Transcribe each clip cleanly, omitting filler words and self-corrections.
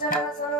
समाचार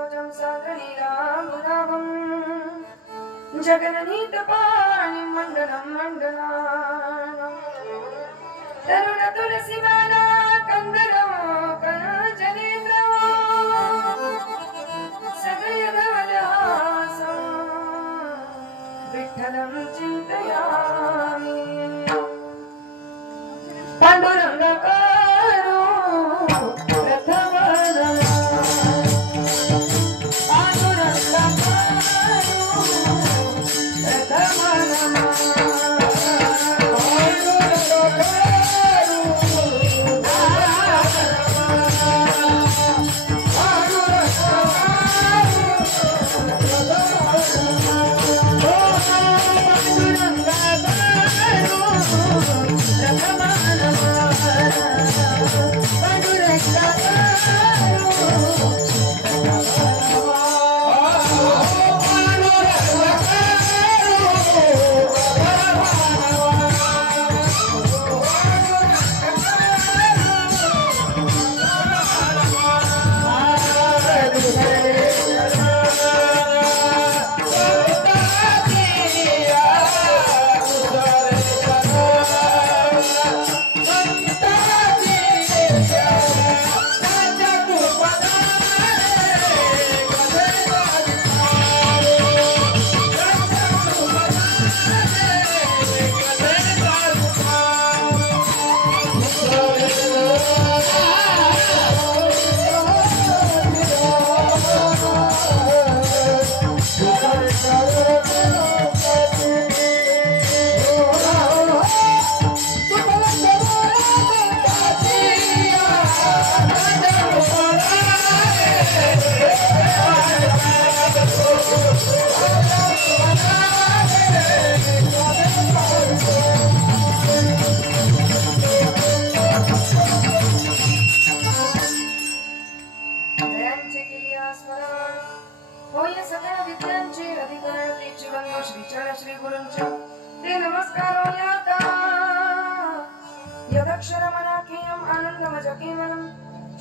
आनन्दमजकेवलं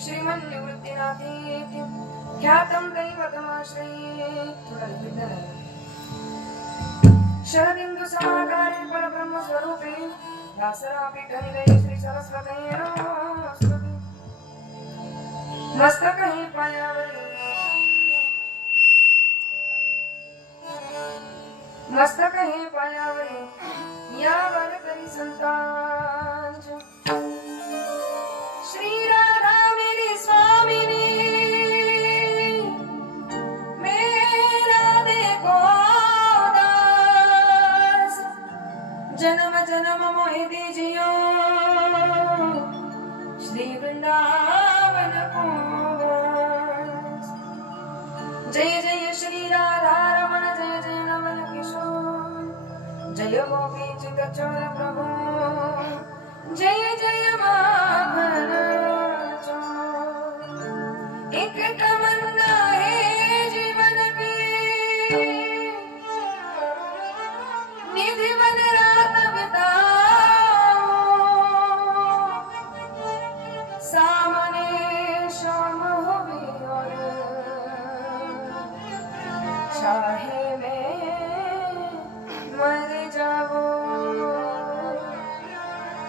श्रीमन्निवृत्तिनाथेति ख्यातं दैवतमाश्रये शरदिन्दुसमाकारे परब्रह्मस्वरूपे दासरापीठनिलये श्रीसरस्वतये नमोऽस्तुते मस्तके पायावरे या वरकरी संतांच श्री राधा मेरी स्वामिनी मेरा देखो दास जन्म जन्म मोहि दीजियो श्री वृंदावन को वास। जय जय श्री राधा रमण जय जय नवल किशोर जय गोपी चित चोर प्रभु जय जय माखन चोर। एक तमन्ना है जीवन की निधि बन रात बिताओ सामने शाम होवे और चाहे मैं मर जाऊं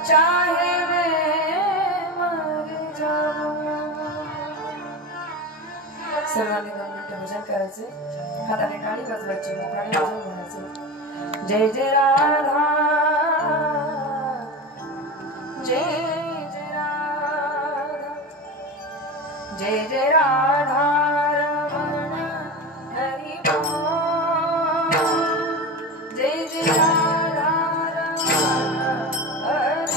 चाहे मैं मर जाऊं। सर्वांनी 2 मिनिटं भजन करायचे हाताने काळी वाजवायची मुखाने भजन म्हणायचे जय जय राधा जय जय राधा जय जय राधा रमण हरि बोल जय जय राधा रमण हरि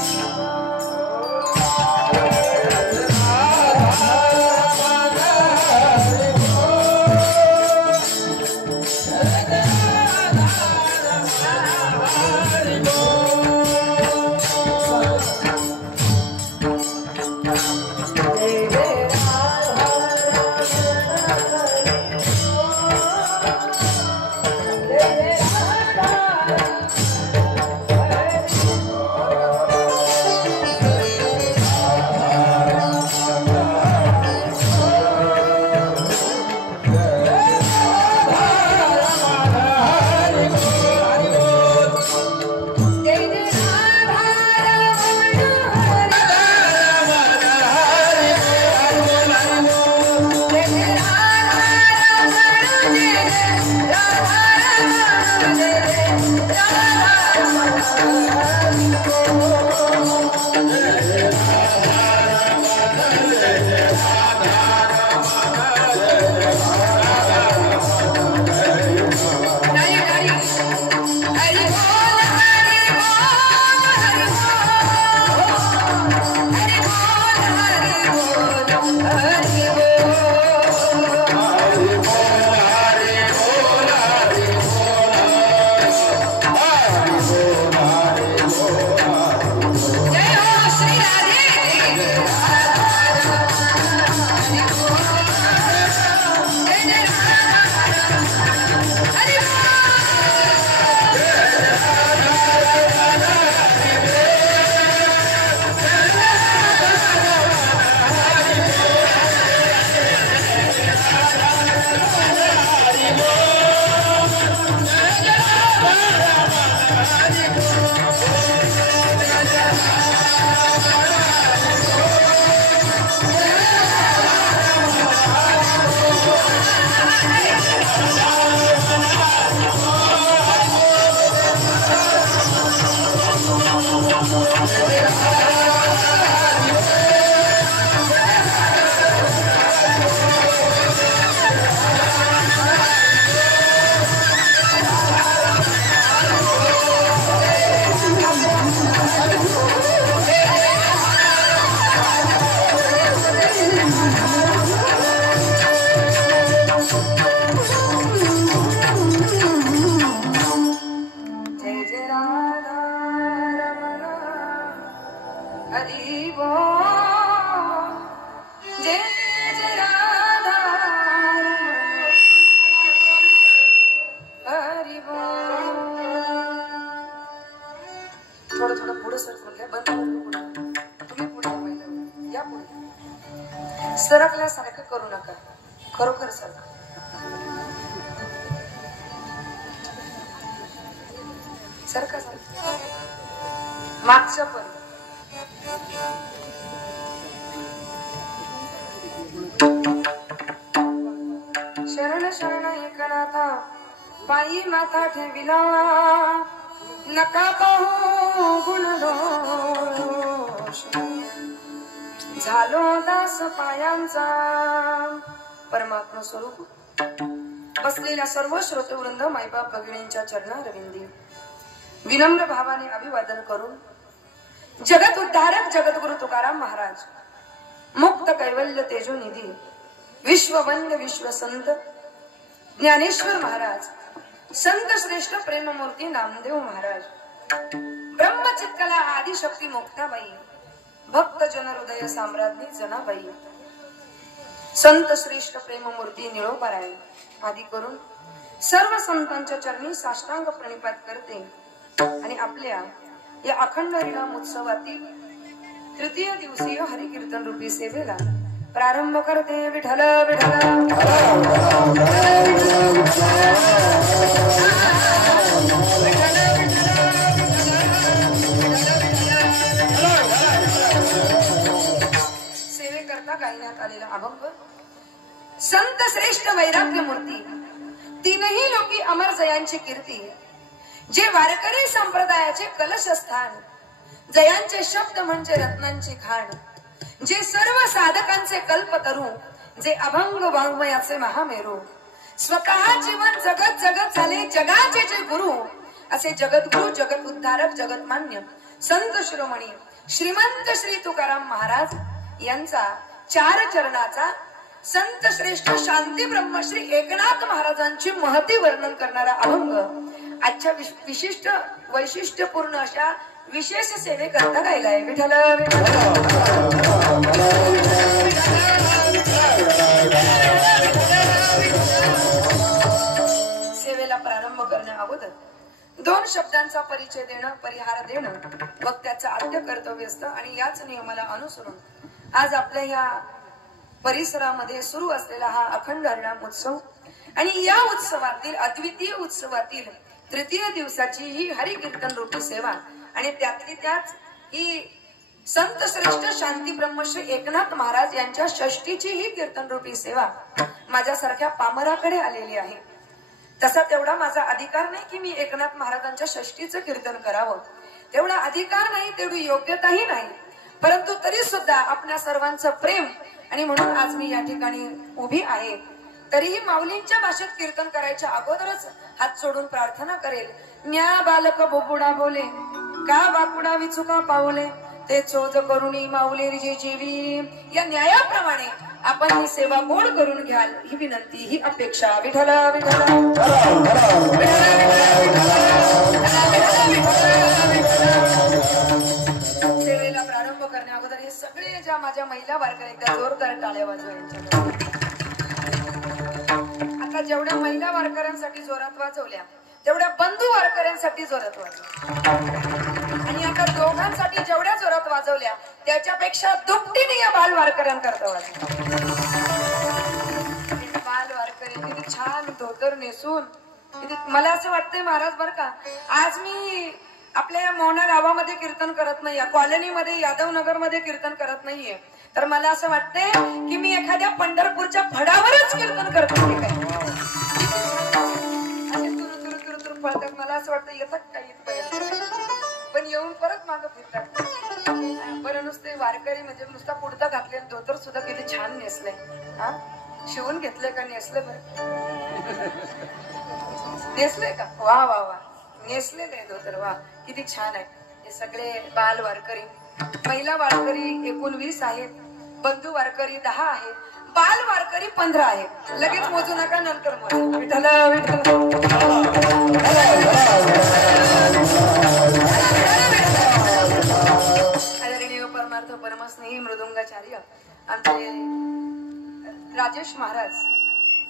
या पुढे सरकल्यासारखं करू नका, खरोखर सरका. सरका सरका मागचं पण. शरण शरण एकनाथा पायी माथा ठेविला, नका पाहू गुण दोष, झालो दास पायांचा. परमात्मा स्वरूप बसलेल्या सर्व श्रोतवृंद मायबाप भगिनींच्या चरणारविंदी विनम्र भावाने अभिवादन करून जगत उद्धारक जगद्गुरु तुकाराम महाराज, मुक्त कैवल्य तेजोनिधी विश्ववंद्य विश्वसंत ज्ञानेश्वर महाराज, संत श्रेष्ठ प्रेममूर्ती नामदेव महाराज, ब्रह्मचित्कला आदिशक्ती मुक्ताबाई, भक्त जन हृदय साम्राज्ञी जनाबाई, संत श्रेष्ठ प्रेममूर्ती निळोपराय आदी करून सर्व संतांच्या चरणी साष्टांग प्रणिपात करते आणि आपल्या या अखंड हरिनाम उत्सवातील तृतीय दिवसीय हरिकीर्तन रूपी सेवेला प्रारंभ करते. विठ्ठल विठ्ठल सेवेकरता गायण्यात आलेला अभंग संत श्रेष्ठ वैराग्य मूर्ती, तीनही लोकी अमर जयांची कीर्ती, जे वारकरी संप्रदायाचे कलशस्थान, जयांचे शब्द म्हणजे रत्नांची खाण, जे सर्व साधकांचे कल्पतरू, जे अभंग वाङ्मयाचे महामेरू, स्वतः जीवन जगत जगत झाले जगाचे जे गुरु, असे जगद्गुरु जगत उद्धारक जगतमान्य संत शिरोमणी श्रीमंत श्री तुकाराम महाराज यांचा चार चरणाचा संत श्रेष्ठ शांती ब्रह्मश्री एकनाथ महाराजांची महती वर्णन करणारा अभंग आजच्या विशिष्ट वैशिष्ट्यपूर्ण अशा विशेष सेवे करता गायलाय. विठ्ठल सेवेला प्रारंभ करण्या अगोदर दोन शब्दांचा परिचय देणं, परिहार देणं वक्त्याचं आद्य कर्तव्य असतं आणि याच नियमाला अनुसरून आज आपल्या या परिसरामध्ये सुरू असलेला हा अखंड हरिनाम उत्सव आणि या उत्सवातील अद्वितीय उत्सवातील तृतीय दिवसाची ही हरिकीर्तन रूपी सेवा आणि त्यातली त्याच ही संत श्रेष्ठ शांती ब्रह्मश्री एकनाथ महाराज यांच्या षष्टीची ही कीर्तन रूपी सेवा माझ्यासारख्या पामराकडे आलेली आहे. तसा तेवढा माझा अधिकार नाही की मी एकनाथ महाराजांच्या षष्टीचं कीर्तन करावं, तेवढा अधिकार नाही, तेवढी योग्यताही नाही, परंतु तरी सुद्धा आपल्या सर्वांचं प्रेम आणि म्हणून आज मी या ठिकाणी उभी आहे. तरीही माऊलींच्या भाषेत कीर्तन करायच्या अगोदरच हात जोडून प्रार्थना करेल. न्या बालक बोबुडा बोले, का वाकुडा विचुका पावले, ते चोज करुणी माऊली रिजे जीवी. या न्यायाप्रमाणे आपण ही सेवा गोड करून घ्याल ही विनंती, ही अपेक्षा. विठ्ठल विठ्ठल सेवेला प्रारंभ करण्या अगोदर हे सगळे ज्या माझ्या महिला वारकरी एकदा जोरदार टाळ्या वाजवायच्या. आता जेवढ्या महिला वारकऱ्यांसाठी जोरात वाजवल्या तेवढ्या बंधू वारकऱ्यांसाठी जोरात वाजवल्या आणि आता दोघांसाठी जेवढ्या जोरात वाजवल्या त्याच्यापेक्षा दुपटीने या बाल वारकऱ्यांकरता वाजवल्या. बाल वारकरी किती छान धोतर नेसून, किती मला असं वाटतंय महाराज बर का, आज मी आपल्या या मौना गावामध्ये कीर्तन करत नाही, या कॉलनीमध्ये यादव नगर मध्ये कीर्तन करत नाहीये, तर मला असं वाटतंय की मी एखाद्या पंढरपूरच्या फडावरच कीर्तन करतो. पळतात, मला असं वाटतं येतात काही इथपर्यंत पण येऊन परत मागं फिरतात. बरं नुसते वारकरी म्हणजे नुसता कुर्ता घातले, धोतर सुद्धा किती छान नेसलंय. हा शिवून घेतलंय का नेसलं? बरं नेसलंय का? वा वा वा, नेसलेलं आहे धोतर, वा किती छान आहे. हे सगळे बाल वारकरी, महिला वारकरी 19 आहेत, बंधू वारकरी 10 आहेत, बाल वारकरी 15 आहेत. लगेच मोजू नका, नंतर मोजू. विठ्ठल आदरणीय परमार्थ परमस्नेही मृदुंगाचार्य आमचे राजेश महाराज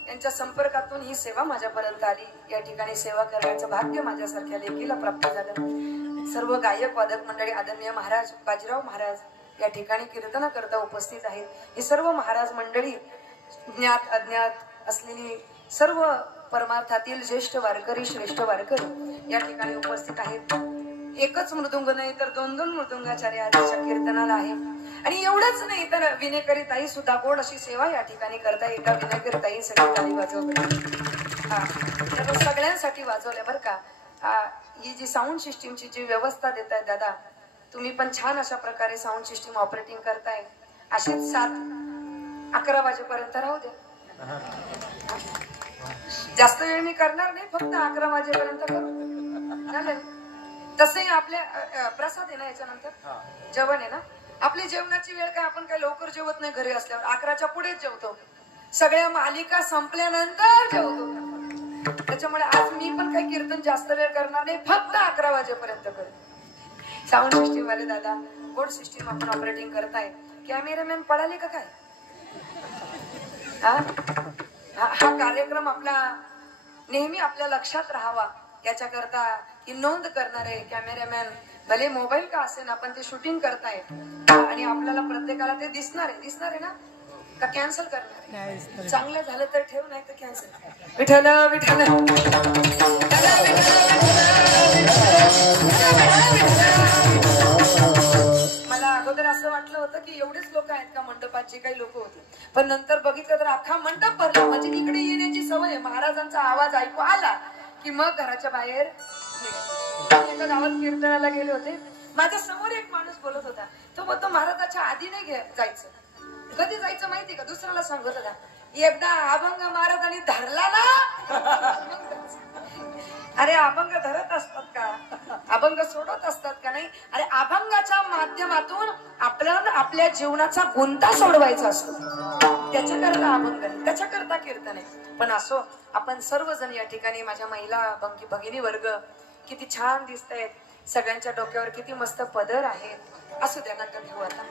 यांच्या संपर्कातून ही सेवा माझ्यापर्यंत आली. या ठिकाणी सेवा करण्याचं भाग्य माझ्यासारख्या लेकीला प्राप्त झालं. सर्व गायक वादक मंडळी, आदरणीय महाराज बाजीराव महाराज या ठिकाणी कीर्तन करता उपस्थित आहेत. हे सर्व महाराज मंडळी ज्ञात अज्ञात असलेली सर्व परमार्थातील ज्येष्ठ वारकरी श्रेष्ठ वारकरी या ठिकाणी उपस्थित आहेत. एकच मृदुंग नाही तर 2-2 मृदुंगाचार्य आजच्या कीर्तनाला आहे. आणि एवढंच नाही तर विनेकरी ताई सुद्धा गोड अशी सेवा या ठिकाणी करता. एका विनेकरी ताईंसाठी ताली वाजवली, सगळ्यांसाठी वाजवल्या बरं का. ही जी साऊंड सिस्टीमची जी व्यवस्था देताय दादा, तुम्ही पण छान अशा प्रकारे साऊंड सिस्टीम ऑपरेटिंग करताय. अशीच 7-11 वाजेपर्यंत राहू द्या. जास्त वेळ मी करणार नाही, फक्त 11 वाजेपर्यंत करू झालं. तसंही आपल्या प्रसाद आहे ना, याच्यानंतर जेवण आहे ना. आपली जेवणाची वेळ काय, आपण काय लवकर जेवत नाही घरी असल्यावर. 11च्या पुढेच जेवतो. सगळ्या मालिका संपल्यानंतर जेवतो. त्याच्यामुळे आज मी पण काही कीर्तन जास्त वेळ करणार नाही, फक्त 11 वाजेपर्यंत करू. साऊंड सिस्टीम वाले दादा गोड सिस्टीम आपण ऑपरेटिंग करताय. कॅमेरामॅन पळाले का काय? हा कार्यक्रम आपला नेहमी आपल्या लक्षात राहावा याच्याकरता ही नोंद करणारे कॅमेरामॅन भले मोबाईल का असेल ना, पण ते शूटिंग करताय आणि आपल्याला प्रत्येकाला ते दिसणार आहे ना. का कॅन्सल करणार आहे? चांगलं झालं तर ठेव, नाही तर कॅन्सल. विठ्ठल विठ्ठल मला अगोदर असं वाटलं होतं की एवढेच लोक आहेत का मंडपात, जे काही लोक होते. पण नंतर बघितलं तर अख्खा मंडप भरला. म्हणजे इकडे येण्याची सवय. महाराजांचा आवाज ऐकू आला की मग घराच्या बाहेर. एका गावात कीर्तनाला गेले होते. माझ्या समोर एक माणूस बोलत होता. तो बोलतो महाराजाच्या आधी नाही जायचं. कधी जायचं माहिती का? दुसऱ्याला सांगत होता. एकदा अभंग महाराजांनी धरला ना. अरे अभंग धरत असतात का? अभंग सोडत असतात का? नाही. अरे अभंगाच्या माध्यमातून आपल्या जीवनाचा गुंता सोडवायचा असतो. त्याच्याकरता अभंग, त्याच्याकरता कीर्तन आहे. पण असो, आपण सर्वजण या ठिकाणी, माझ्या महिला भगिनी वर्ग किती छान दिसत आहेत. सगळ्यांच्या डोक्यावर किती मस्त पदर आहे. असू द्या, नंतर घेऊ. आता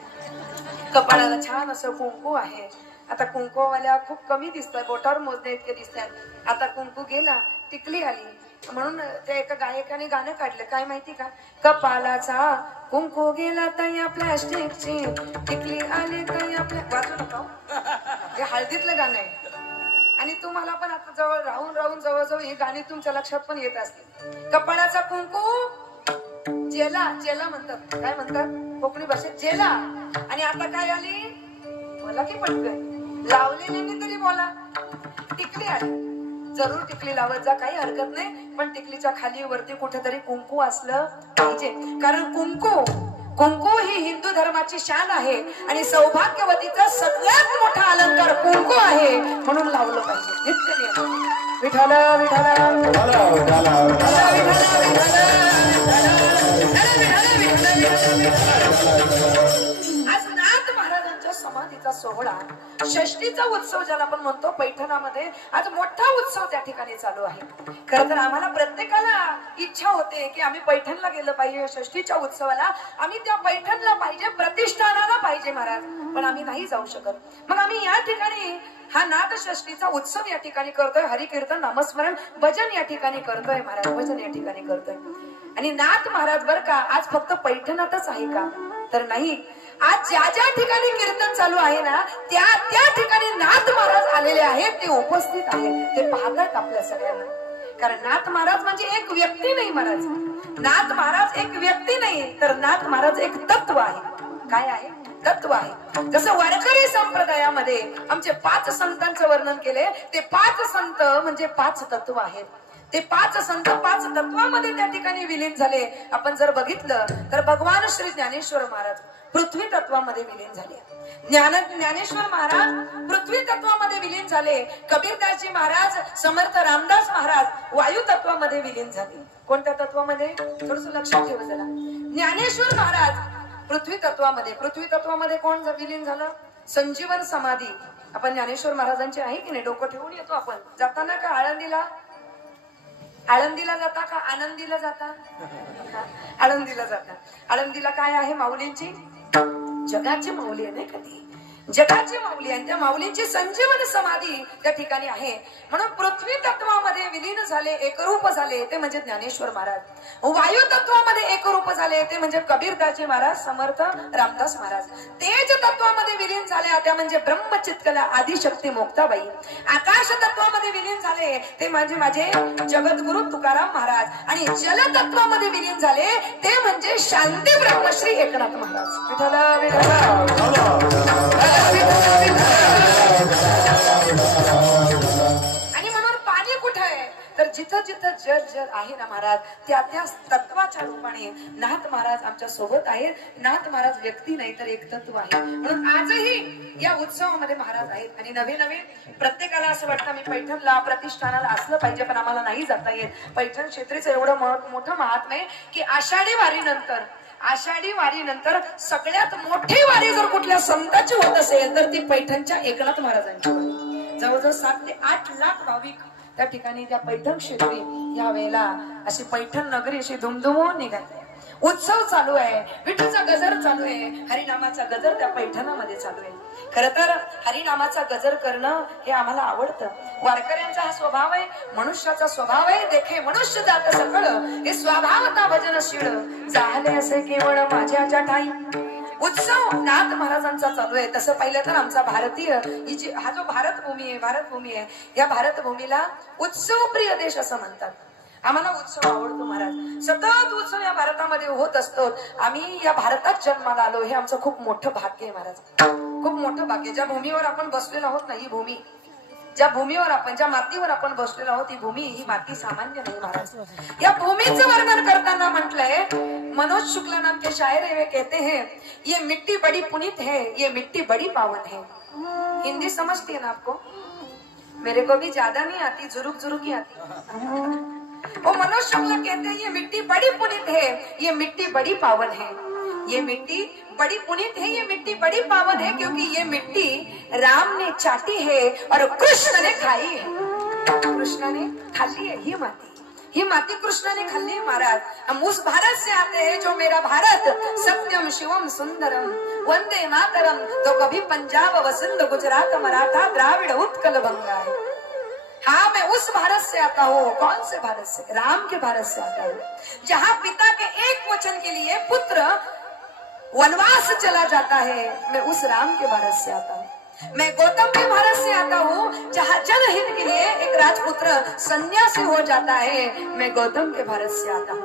कपाळाला छान असं कुंकू आहे. आता कुंकूवाल्या खूप कमी दिसतात, बोटावर मोजणे इतके दिसतात. आता कुंकू गेला, टिकली आली. म्हणून त्या एका गायकाने गाणं काढलं, काय माहिती का? कपालाचा कुंकू गेला तया प्लॅस्टिकची टिकली आली तया वाजू नका. हे हळदीतलं गाणं आहे. आणि तुम्हाला पण आता जवळ राहून जवळजवळ ही गाणी तुमच्या लक्षात पण येत असतील. कपाळाचा कुंकू जेला, जेला म्हणतात. काय म्हणतात कोकणी भाषेत? जेला. आणि आता काय आली? मला की पटकन लावलेली तरी बोला. टिकली आली. जरूर टिकली लावत जा, काही हरकत नाही. पण टिकलीच्या खाली वरती कुठेतरी कुंकू असलं पाहिजे. कारण कुंकू ही हिंदू धर्माची शान आहे. आणि सौभाग्यवतीचा सगळ्यात मोठा अलंकार कुंकू आहे, म्हणून लावलं पाहिजे. नित्य नियम. विठ्ठल आज नाथ महाराजांच्या समाधीचा सोहळा, षष्टीचा उत्सव ज्याला आपण म्हणतो, पैठणामध्ये आज मोठा उत्सव त्या ठिकाणी चालू आहे. खरं तर आम्हाला प्रत्येकाला इच्छा होते की आम्ही पैठणला गेलं पाहिजे. षष्टीच्या उत्सवाला आम्ही त्या पैठणला पाहिजे, प्रतिष्ठानाला पाहिजे महाराज. पण आम्ही नाही जाऊ शकत. मग आम्ही या ठिकाणी हा नाथ षष्टीचा उत्सव या ठिकाणी करतोय. हरिकीर्तन, नामस्मरण, भजन या ठिकाणी करतोय महाराज. भजन या ठिकाणी करतोय. आणि नाथ महाराज बर का आज फक्त पैठणातच आहे का? तर नाही. आज ज्या ज्या ठिकाणी कीर्तन चालू आहे ना, त्या त्या ठिकाणी नाथ महाराज आलेले आहेत. ते उपस्थित आहेत. ते पाहतात आपल्या सगळ्यांना. कारण नाथ महाराज म्हणजे एक व्यक्ती नाही महाराज. नाथ महाराज एक व्यक्ती नाही, तर नाथ महाराज एक तत्व आहे. काय आहे? तत्व आहे. जसं वारकरी संप्रदायामध्ये आमचे 5 संतांचं वर्णन केले. ते 5 संत म्हणजे 5 तत्व आहेत. ते 5 संत 5 तत्वामध्ये त्या ठिकाणी विलीन झाले. आपण जर बघितलं तर भगवान श्री ज्ञानेश्वर महाराज पृथ्वी तत्वामध्ये विलीन झाले. ज्ञानेश्वर महाराज पृथ्वी तत्वामध्ये विलीन झाले. कबीरदासजी महाराज, समर्थ रामदास महाराज वायू तत्वामध्ये विलीन झाले. कोणत्या तत्वामध्ये? थोडस लक्षात ठेवा जरा. ज्ञानेश्वर महाराज पृथ्वी तत्वामध्ये. पृथ्वी तत्वामध्ये कोण विलीन झालं? संजीवन समाधी. आपण ज्ञानेश्वर महाराजांची आहे की नाही? डोकं ठेवून येतो आपण. जाताना का आळंदीला जाता का आनंदीला जाता? आळंदीला जाता. आळंदीला काय आहे? माऊलींची जगाची माऊली आहे नाही का ती? जगाची माऊली आणि त्या माऊलींची संजीवन समाधी त्या ठिकाणी आहे. म्हणून पृथ्वी तत्वामध्ये विलीन झाले, एकरूप झाले ते म्हणजे ज्ञानेश्वर महाराज. वायू तत्वामध्ये एकरूप झाले ते म्हणजे कबीरदासजी महाराज, समर्थ रामदास महाराज. तेज तत्वामध्ये विलीन झाले त्या म्हणजे ब्रह्मचित्कला आदिशक्ती मुक्ताबाई. आकाश तत्वामध्ये विलीन झाले ते म्हणजे माझे जगद्गुरु तुकाराम महाराज. आणि जल तत्वामध्ये विलीन झाले ते म्हणजे शांती ब्रह्मश्री एकनाथ महाराज. विठ्ठल विठ्ठल. आणि म्हणून पाणी कुठे आहे तर जिथं जिथं जल जल आहे ना महाराज, त्या त्या तत्वाच्या रूपाने नाथ महाराज आमच्या सोबत आहेत. नाथ महाराज व्यक्ती नाही तर एक तत्व आहे. म्हणून आजही या उत्सवामध्ये महाराज आहेत. आणि नवे नवे प्रत्येकाला असं वाटतं मी पैठणला प्रतिष्ठानाला असलं पाहिजे, पण आम्हाला नाही जाता येत. पैठण क्षेत्रीचं एवढं मोठं महात्म्य आहे की आषाढी वारीनंतर सगळ्यात मोठी वारी जर कुठल्या संतांची होत असेल तर ती पैठणच्या एकनाथ महाराजांची वारी. जवळजवळ 7 ते 8 लाख भाविक त्या ठिकाणी त्या पैठण क्षेत्री या वेळेला अशी पैठण नगरी अशी दुमदुमून निघाली. उत्सव चालू आहे, विठूचा गजर चालू आहे, हरिनामाचा गजर त्या पैठणामध्ये चालू आहे. खर तर हरिनामाचा गजर करणं हे आम्हाला आवडतं. वारकऱ्यांचा हा स्वभाव आहे, मनुष्याचा स्वभाव आहे. देखे मनुष्य जात सकळ हे स्वभावता भजनशील झाले असे केवळ माझ्या ठाई. उत्सव नाथ महाराजांचा चालू आहे. तसं पाहिलं तर आमचा भारतीय हा जो भारतभूमी आहे या भारतभूमीला उत्सव प्रिय देश असं म्हणतात. आम्हाला उत्सव आवडतो महाराज. सतत उत्सव या भारतामध्ये होत असतो. आम्ही या भारतात जन्माला आलो हे आमचं खूप मोठं भाग्य आहे महाराज, खूप मोठं भाग्य. ज्या भूमीवर आपण बसलेलो आहोत ना, ही भूमी, ज्या मातीवर आपण बसलेलो आहोत, ही भूमी, ही माती सामान्य नाही महाराज. या भूमीचं वर्णन करताना म्हटलंय, मनोज शुक्ला नाम के शायर वे कहते हैं ये मिट्टी बड़ी पुनीत है, ये मिट्टी बड़ी पावन है. हिंदी समझती है ना आपको? मेरे को भी ज्यादा नहीं आती, जुरुक ही आती. वो मनोज शुक्ला कहते हैं ये मिट्टी बड़ी पुनीत है, ये मिट्टी बड़ी पावन है. ये मिट्टी बड़ी पुनीत है, ये मिट्टी बड़ी पावन है क्योंकि ये मिट्टी राम ने चाटी है और कृष्ण ने खाई है. कृष्ण ने खाली है ही माती कृष्ण ने खाली है महाराज. हम उस भारत से आते हैं जो मेरा भारत सत्यम शिवम सुंदरम वंदे मातरम. तो कभी पंजाब वसंत गुजरात मराठा द्राविड़ उत्कल बंगा है. हाँ, मैं उस भारत से आता हूँ. कौन से भारत से? राम के भारत से आता हूँ, जहाँ पिता के एक वचन के लिए पुत्र वनवास चला जाता है. मैं उस राम के भारत से आता हूँ. मैं गौतम के भारत से आता हूँ, जहाँ जनहित के लिए एक राजपुत्र सन्यासी हो जाता है. मैं गौतम के भारत से आता हूँ.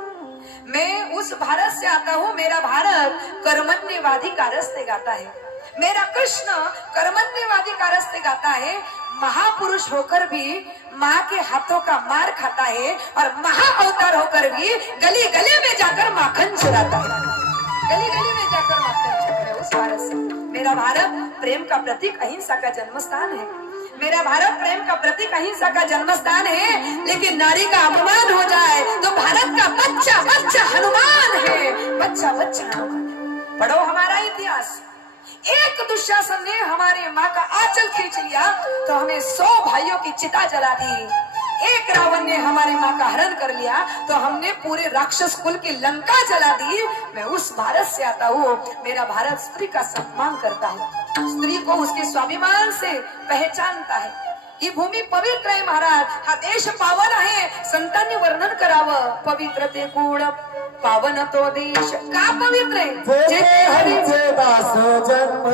मैं उस भारत से आता हूँ. मेरा भारत कर्मण्यवादी का रस्ते गाता है. मेरा कृष्ण कर्मण्यवादी का रस्ते गाता है. महापुरुष होकर भी माँ के हाथों का मार खाता है और महाअवतार होकर भी गली गली में जाकर माखन चुराता है. गली गली में जाकर माखन चुराता है. उस भारत से मेरा भारत प्रेम का प्रतीक, अहिंसा का जन्मस्थान है. मेरा भारत प्रेम का प्रतीक, अहिंसा का जन्मस्थान है. लेकिन नारी का अपमान हो जाए तो भारत का बच्चा बच्चा हनुमान है. बच्चा बच्चा हनुमान है. पढ़ो हमारा इतिहास. एक दुशासन ने हमारे माँ का आंचल खींच लिया तो हमें 100 भाइयों की चिता जला दी. एक रावण ने हमारी माँ का हरण कर लिया तो हमने पूरे राक्षस कुल की लंका जला दी. मैं उस भारत से आता हूँ. मेरा भारत स्त्री का सम्मान करता है, स्त्री को उसके स्वाभिमान से पहचानता है. ही भूमी पवित्र आहे महाराज. हा देश पावन आहे. संतांनी वर्णन करावं, पवित्र ते कूड पावन तो देश. का पवित्र आहे? जेथे हरीचे दास जन्म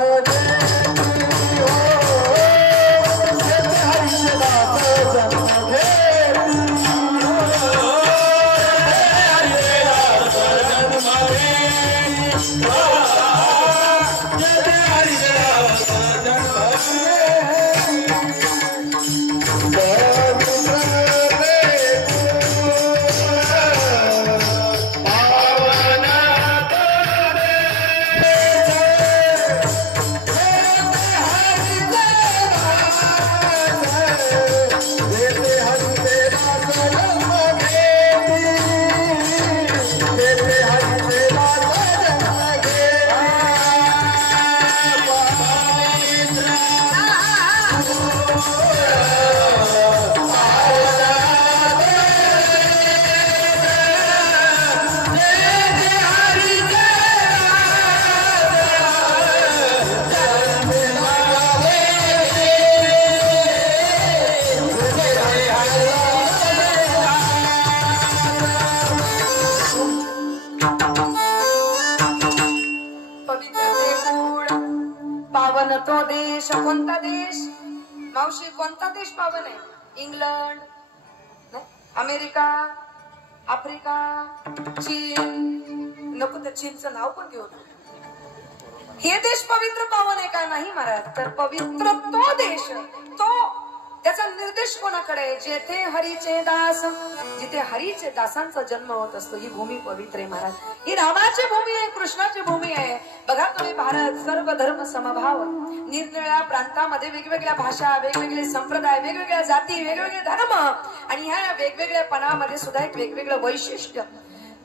तो देश. कोणता देश मावशी? कोणता देश पावन आहे? इंग्लंड नाही, अमेरिका, आफ्रिका, चीन. नको त्या चीनचं नाव पण घेऊ. हे देश पवित्र पावन आहे का? नाही महाराज. तर पवित्र तो देश, तो त्याचा निर्देश कोणाकडे? जेथे हरीचे दास, जिथे हरीचे दासांचा जन्म होत असतो, ही भूमी पवित्र आहे महाराज. ही रामाची भूमी आहे, कृष्णाची भूमी आहे. बघा तुम्ही, भारत सर्व धर्म समभाव, निरनिराळ्या प्रांतामध्ये वेगवेगळ्या भाषा, वेगवेगळे संप्रदाय, वेगवेगळ्या जाती, वेगवेगळे धर्म, आणि ह्या वेगवेगळ्या पणामध्ये सुद्धा एक वेगवेगळं वैशिष्ट्य,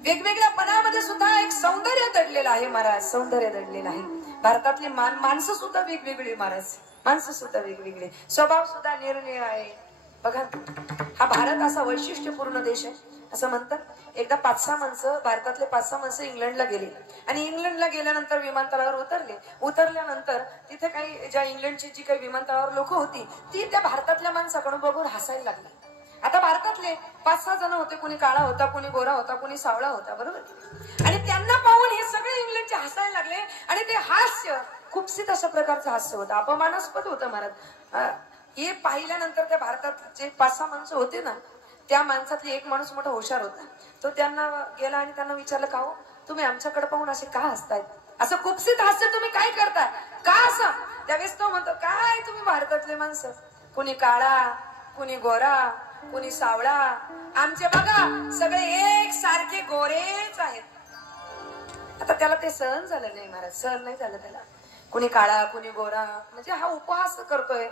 वेगवेगळ्या पणामध्ये सुद्धा एक सौंदर्य दडलेलं आहे महाराज. सौंदर्य दडलेलं आहे. भारतातली माणसं सुद्धा वेगवेगळी महाराज. माणसं सुद्धा वेगवेगळे, स्वभाव सुद्धा निरनिराळा आहे. बघा, हा भारत असा वैशिष्ट्यपूर्ण देश आहे. असं म्हणतात, एकदा 5-6 माणसं, भारतातले 5-6 माणसं इंग्लंडला गेली आणि इंग्लंडला गेल्यानंतर विमानतळावर उतरल्यानंतर तिथे काही ज्या इंग्लंडची जी काही विमानतळावर लोक होती, ती त्या भारतातल्या माणसाकडून बघून हसायला लागली. आता भारतातले 5-6 जण होते, कुणी काळा होता, कुणी गोरा होता, कुणी सावळा होता, बरोबर. आणि त्यांना पाहून हे सगळे इंग्लंडचे हसायला लागले. आणि ते हास्य खूपशीत अशा प्रकारचं हास्य होतं, अपमानास्पद होतं महाराज. हे पाहिल्यानंतर त्या भारतात जे 5-6 माणसं होते ना, त्या माणसातली एक माणूस मोठा हुशार होता. तो त्यांना गेला आणि त्यांना विचारलं, का हो तुम्ही आमच्याकडे पाहून असे का हसतायत? असं खूपशीत हास्य तुम्ही काय करताय का? असं त्यावेळेस तो म्हणतो, काय तुम्ही भारतातले माणसं, कुणी काळा, कुणी गोरा, कुणी सावळा, आमचे बघा सगळे एक सारखे गोरेच आहेत. आता त्याला ते सहन झालं नाही महाराज, सहन नाही झालं त्याला. कुणी काळा, कुणी गोरा, म्हणजे हा उपहास करतोय,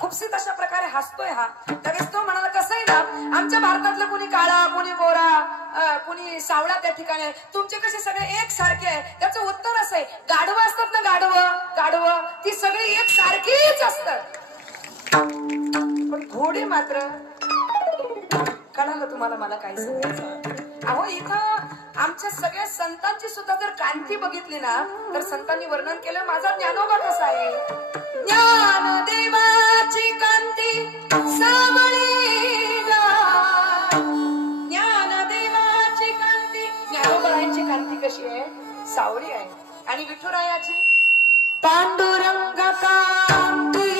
खूपशीत अशा प्रकारे हसतोय हा. त्यावेळेस तो म्हणाला, कसं आहे ना, आमच्या भारतातलं कुणी काळा, कुणी गोरा, कुणी सावळा त्या ठिकाणी, तुमचे कसे सगळे एक सारखे आहे. त्याचं उत्तर असं आहे, गाढवं असतात ना, गाढवं ती सगळी एक सारखीच असतात, पण घोडे मात्र. कळालं तुम्हाला मला काय सांगायचं? अहो, इथं आमच्या सगळ्या संतांची सुद्धा जर कांती बघितली ना, तर संतांनी वर्णन केलं, माझा ज्ञानोबा कसा आहे. ज्ञानदेवाची कांती सावळी गा, ज्ञानदेवाची कांती, ज्ञानोबाची कांती कशी आहे? सावळी आहे. आणि विठुरायाची पांडुरंग कांती,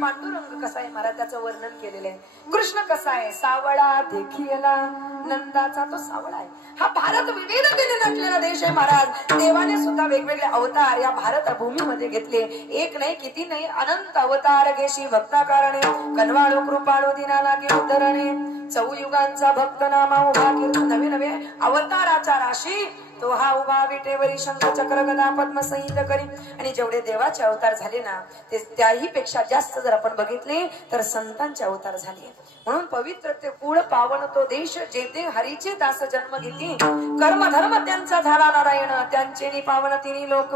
पांडुरंग कसा आहे महाराज, त्याचं वर्णन केलेलं आहे. कृष्ण कसा आहे? सावळा देखियला नंदाचा तो सावळा आहे. हा भारत विविधतेने नटलेला देश आहे महाराज. देवाने सुद्धा वेगवेगळे अवतार या भारत भूमीमध्ये घेतले. एक नाही, किती नाही, अनंत अवतार घेशी भक्ताकारणे, कनवाळू कृपाळू दिनाला की उद्धरणे, चौयुगांचा भक्त नामा उभा कीर्तन, नवे नवे अवताराचा राशी तो हा उभा विटेवरी शंख चक्र गदा पद्म संहित करी. आणि जेवढे देवाचे अवतार झाले ना, ते त्याही पेक्षा जास्त जर आपण बघितले तर संतांचे अवतार झाले. म्हणून पवित्र ते कुळ पावन तो देश, जेथे हरीचे दास जन्म घेती, कर्म धर्म त्यांचा झाला नारायण, त्यांचे पावन तिन्ही लोक.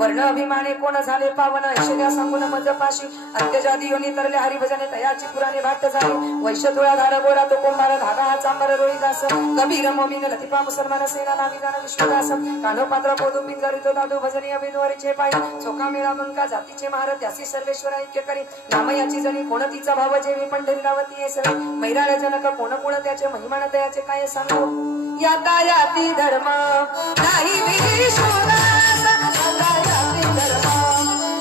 वर्ण अभिमाने कोण झाले पावन, ऐश्वर्या सांगून मजपाशी, अंत्यजादी योनी तरले हरिभजने तयाची पुराणे भाट झाले. वैश्य धार गोरा तो कुंभार, धागा हा चांबर रोहिदास, कबीर मोमीन लतिफा मुसलमान सेना नावी जाण विश्वदास, कानो पात्र कोदू पिंजारी तो दादू भजनी अभिनवरीचे पाय, चोखा मेळा मंका जातीचे महार, त्यासी सर्वेश्वर ऐक्य करी. नामयाची जणी कोणतीचा भाव, जेवी पंढरी लावती ये सर, मैराळ जनक कोण कोण त्याचे महिमान दयाचे काय सांगू. याता याती धर्म नाही विश्वदास, याता याती धर्म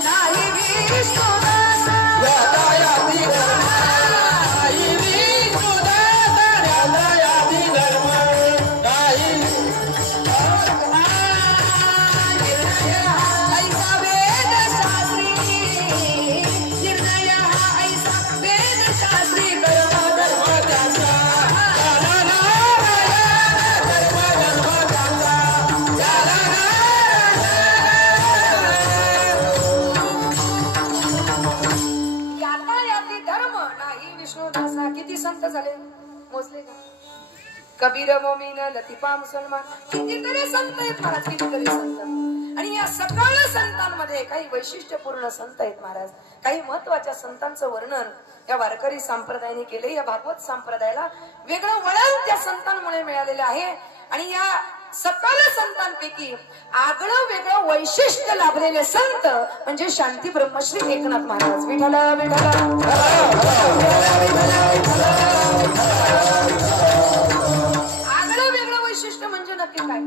नाही विश्वदास, याता याती धर्म नाही विश्वदास, याता याती धर्म नाही. ऐसा वेद शास्त्री, निर्णय हा ऐसा वेद शास्त्री, धर्म धर्म त्याचा धर्म धर्म त्याचा. कबीर मोमीन लतिफा मुसलमान, कितीतरी संत आहेत महाराज, कितीतरी संत. आणि या सकळ संतांमध्ये काही वैशिष्ट्यपूर्ण संत आहेत महाराज. काही महत्वाच्या संतांचं वर्णन या वारकरी संप्रदायाने केले. या भागवत संप्रदायाला वेगळं वळण त्या संतांमुळे मिळालेलं आहे. आणि या सकल संतांपैकी आगळं वेगळं वैशिष्ट्य लाभलेले संत म्हणजे शांती ब्रह्मश्री एकनाथ महाराज. विठ्ठल विठ्ठल. आगळं वेगळं वैशिष्ट्य म्हणजे नक्की काय,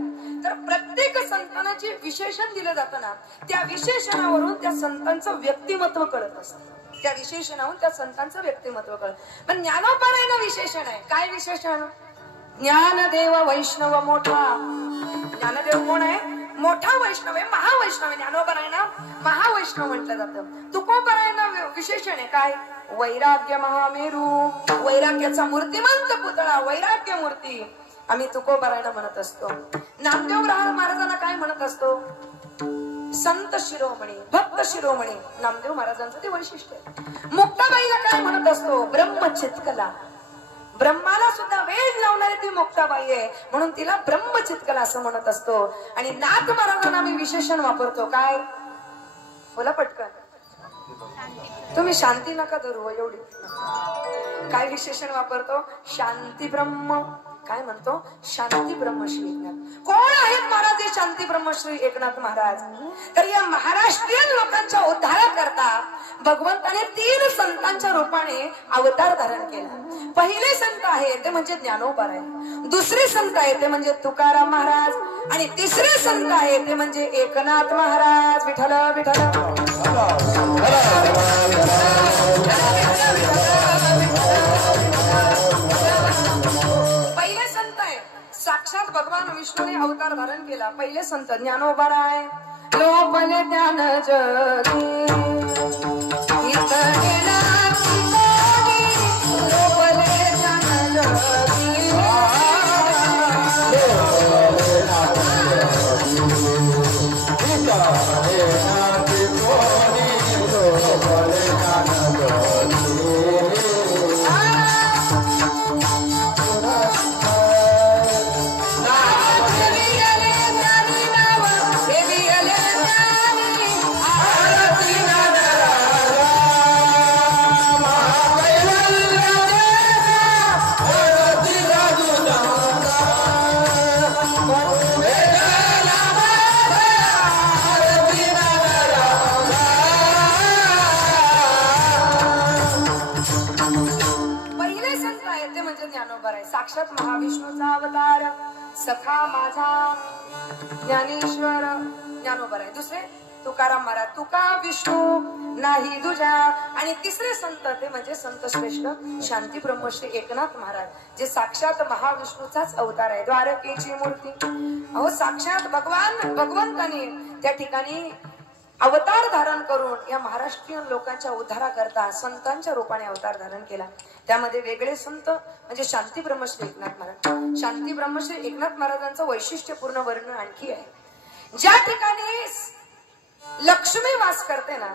तर प्रत्येक संतांना जे विशेषण दिलं जातं ना, त्या विशेषणावरून त्या संतांचं व्यक्तिमत्व कळत असतं. त्या विशेषणावरून त्या संतांचं व्यक्तिमत्व कळत. पण ज्ञानोपारायण विशेषण आहे. काय विशेषण? ज्ञानदेव वैष्णव मोठा. ज्ञानदेव कोण आहे? मोठा वैष्णव आहे, महावैष्णव. ज्ञानोपारायण महावैष्णव म्हटलं जातं. तुकोपारायण विशेषण आहे काय? वैराग्य महामेरू. वैराग्याचा मूर्तिमंत पुतळा, वैराग्य मूर्ती आम्ही तुकोपारायण म्हणत असतो. नामदेव महाराजांना काय म्हणत असतो? संत शिरोमणी, भक्त शिरोमणी. नामदेव महाराजांचं ते वैशिष्ट्य आहे. मुक्ताबाईला काय म्हणत असतो? ब्रह्मचित्कला. ब्रह्माला सुद्धा वेळ लावणारी ती मुक्ताबाई आहे, म्हणून तिला ब्रह्मचित्कला असं म्हणत असतो. आणि नाथ महाराजांना आम्ही विशेषण वापरतो काय? बोला पटकन. तुम्ही शांती नका धरू एवढी. काय विशेषण वापरतो? शांती ब्रह्म. काय म्हणतो? शांती ब्रह्मश्री एकनाथ. कोण आहेत महाराज हे शांती ब्रह्मश्री एकनाथ महाराज? तर या महाराष्ट्रीयन लोकांच्या उद्धाराकरता भगवंताने 3 संतांच्या रूपाने अवतार धारण केला. पहिले संत आहे ते म्हणजे ज्ञानोबाराय, दुसरे संत आहे ते म्हणजे तुकाराम महाराज, आणि तिसरे संत आहे ते म्हणजे एकनाथ महाराज. विठ्ठल विठ्ठल. साक्षात भगवान विष्णूने अवतार धारण केला. पहिले संत ज्ञानोबाराय. लोपले ज्ञान जगी लोपले ज्ञान जगी. साक्षात महाविष्णूचा अवतार, सखा माझा ज्ञानेश्वर ज्ञानोबाराय. दुसरे तुकाराम महाराज. तुका विष्णू नाही दुजा. आणि तिसरे संत ते म्हणजे संत श्रेष्ठ शांती ब्रह्मश्री एकनाथ महाराज, जे साक्षात महाविष्णूचाच अवतार आहे, द्वारकेची मूर्ती. अहो साक्षात भगवंताने त्या ठिकाणी अवतार धारण करून या महाराष्ट्रीयन लोकांच्या उद्धाराकरता संतांच्या रूपाने अवतार धारण केला. त्यामध्ये वेगळे संत म्हणजे शांती ब्रह्मश्री एकनाथ महाराज. शांती ब्रह्मश्री एकनाथ महाराजांचं वैशिष्ट्यपूर्ण वर्णन आणखी आहे. ज्या ठिकाणी लक्ष्मी वास करते ना,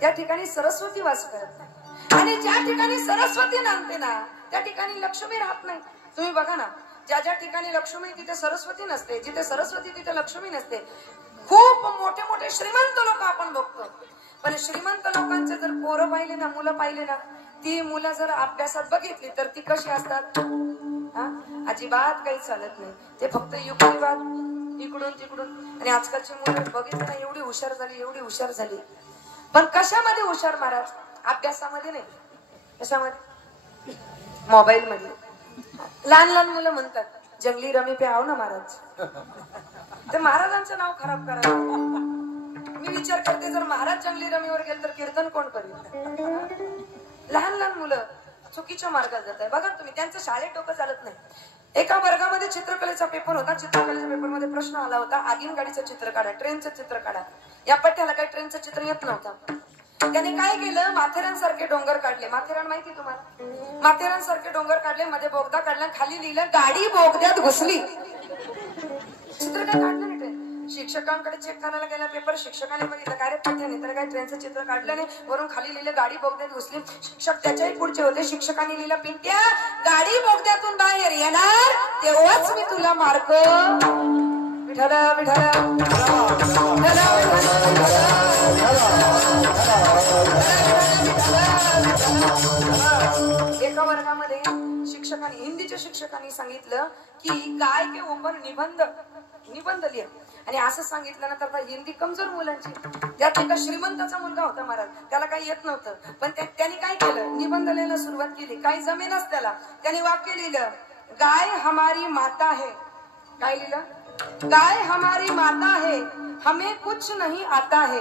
त्या ठिकाणी सरस्वती वास करत नाही. आणि ज्या ठिकाणी सरस्वती नांदते ना, त्या ठिकाणी लक्ष्मी राहत नाही. तुम्ही बघा ना, ज्या ज्या ठिकाणी लक्ष्मी तिथे सरस्वती नसते, जिथे सरस्वती तिथे लक्ष्मी नसते. खूप मोठे मोठे श्रीमंत लोक आपण बघतो, पण श्रीमंत लोकांचे जर पोरं पाहिले ना, मुलं पाहिले ना, ती मुलं जर अभ्यासात बघितली तर ती कशी असतात? अजिबात काही चालत नाही. ते फक्त युक्तिवाद इकडून तिकडून. आणि आजकालची मुलं बघितली ना, एवढी हुशार झाली, एवढी हुशार झाली. पण कशामध्ये हुशार महाराज? अभ्यासामध्ये नाही. कशामध्ये? मोबाईल मध्ये. लहान लहान मुलं म्हणतात जंगली रमी पे आओ ना महाराज. ते महाराजांचं नाव खराब करायला. मी विचार करते, जर महाराज जंगली रमीवर गेले तर कीर्तन कोण करेल? लहान लहान मुलं चुकीच्या मार्गात जात आहे. बघा तुम्ही, त्यांचं शाळेत डोकं चालत नाही. एका वर्गामध्ये चित्रकलेचा पेपर होता. चित्रकलेच्या पेपरमध्ये प्रश्न आला होता, आगीन गाडीचं चित्र काढा, ट्रेनचं चित्र काढा. या पठ्याला काही ट्रेनचं चित्र येत नव्हतं. त्याने काय केलं, माथेरानसारखे डोंगर काढले. माथेरान माहिती तुम्हाला? माथेरानसारखे डोंगर काढले, मध्ये बोगदा काढला, खाली लिहिलं गाडी बोगद्यात घुसली. चित्र काय काढलं नाही ट्रेन. शिक्षकांकडे चेक करायला गेला पेपर. शिक्षकाने बघितलं काय रे पठ्याने तर काय ट्रेनचं चित्र काढलं नाही. वरून खाली लिहिलं गाडी बोगद्यात घुसली. शिक्षक त्याच्याही पुढचे होते. शिक्षकांनी लिहिलं पिंट्या गाडी बोगद्यातून बाहेर येणार तेव्हाच मी तुला मार्क. विठ्ठल विठ्ठल एका वर्गामध्ये शिक्षकांनी हिंदीच्या शिक्षकांनी सांगितलं की गाय के ऊपर निबंध लिहा. आणि असं सांगितलं ना तर हिंदी कमजोर मुलांची. त्यात एका श्रीमंताचा मुलगा होता महाराज. त्याला काही येत नव्हतं. पण त्यांनी काय केलं निबंध लिहायला सुरुवात केली. काही जमेनाच त्याला. त्याने वाक्य लिहिलं गाय हमारी माता है. काय लिहिलं गाय हमारी माता है हमें कुछ नहीं आता है.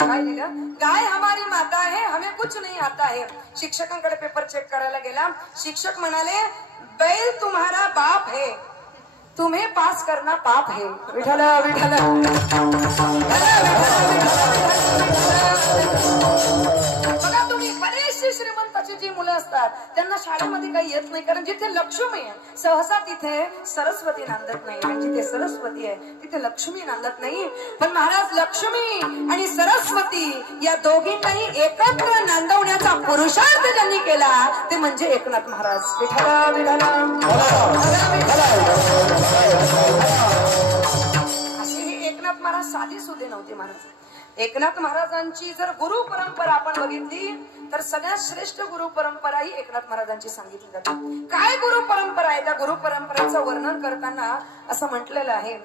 काय लिहिलं गाय हमारी माता है हमें कुछ नहीं आता है. शिक्षकांकडे पेपर चेक करायला गेला. शिक्षक म्हणाले बैल तुम्हारा बाप है तुम्हें पास करना पाप है. विठ्ठल विठ्ठल बघा तुम्ही बरेचसे श्रीमंताची जी मुलं असतात त्यांना शाळेमध्ये काही येत नाही. कारण जिथे लक्ष्मी आहे सहसा तिथे सरस्वती नांदत नाही. आणि जिथे सरस्वती आहे तिथे लक्ष्मी नांदत नाही. पण महाराज लक्ष्मी आणि सरस्वती या दोघींनाही एकत्र नांदवण्याचा पुरुषार्थ ज्यांनी केला ते म्हणजे एकनाथ महाराज. विठ्ठल विठ्ठल असे हे एकनाथ महाराज साधी सुधे नव्हते महाराज. एकनाथ महाराजांची जर गुरु परंपरा आपण बघितली तर सगळ्यात श्रेष्ठ गुरु परंपरा ही एकनाथ महाराजांची सांगितली जाते. काय गुरु परंपरा आहे त्या गुरु परंपरेचं वर्णन करताना असं म्हटलेलं आहे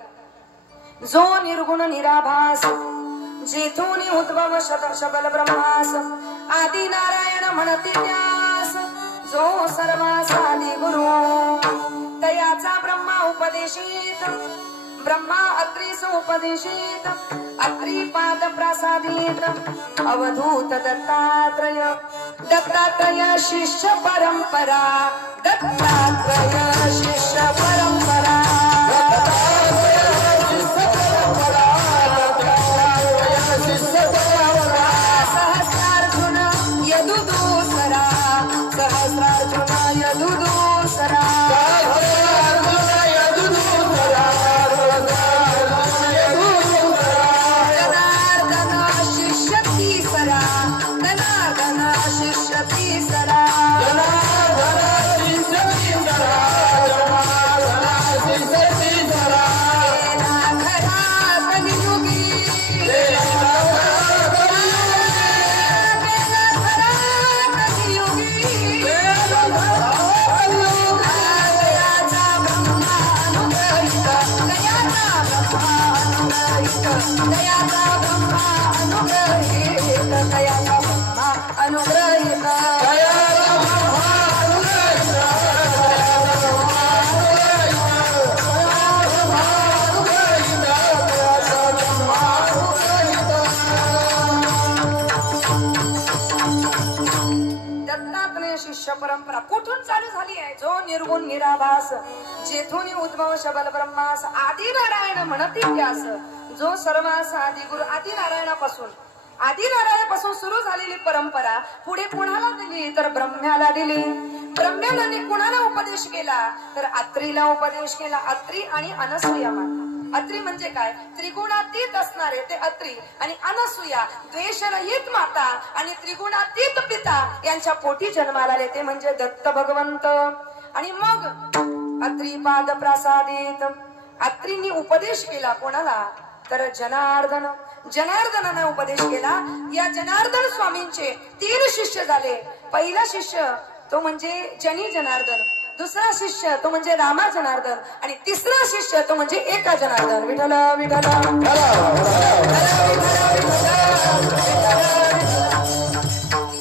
जो निर्गुण निराभास जेथून उद्भव शबल ब्रह्मास आदि नारायण म्हणते त्यास जो सर्वासादी गुरु तयाचा ब्रह्मा उपदेशित ब्रह्मा अत्रीस उपदेशित अत्री पाद प्रसादित अवधूत दत्तात्रय शिष्य परंपरा दत्तात्रय शिष्य परंपरा सहस्रार्जुन यदुदूसरा सहस्रार्जुन यदुदूसरा परंपरा कुठून चालू झाली आहे जो निर्गुण निराभास जेथून उद्भव शबल ब्रह्मास आदि नारायण म्हणती त्यास जो सर्वास आदि गुरु. आदि नारायणापासून सुरू झालेली परंपरा पुढे कुणाला दिली तर ब्रह्म्याला दिली. ब्रह्म्याने कुणाला उपदेश केला तर अत्रीला उपदेश केला. अत्री आणि अनसूया माता. अत्री म्हणजे काय त्रिगुणातीत असणारे ते अत्री आणि अनसूया द्वेषरहित माता आणि त्रिगुणातीत पिता यांच्या पोटी जन्माला आले ते म्हणजे दत्त भगवंत. आणि मग अत्री पाद प्रसादित अत्रींनी उपदेश केला कोणाला तर जनार्दनाने उपदेश केला. या जनार्दन स्वामींचे 3 शिष्य झाले. पहिला शिष्य तो म्हणजे जनी जनार्दन, दुसरा शिष्य तो म्हणजे रामा जनार्दन आणि तिसरा शिष्य तो म्हणजे एका जनार्दन. विठ्ठल विठ्ठल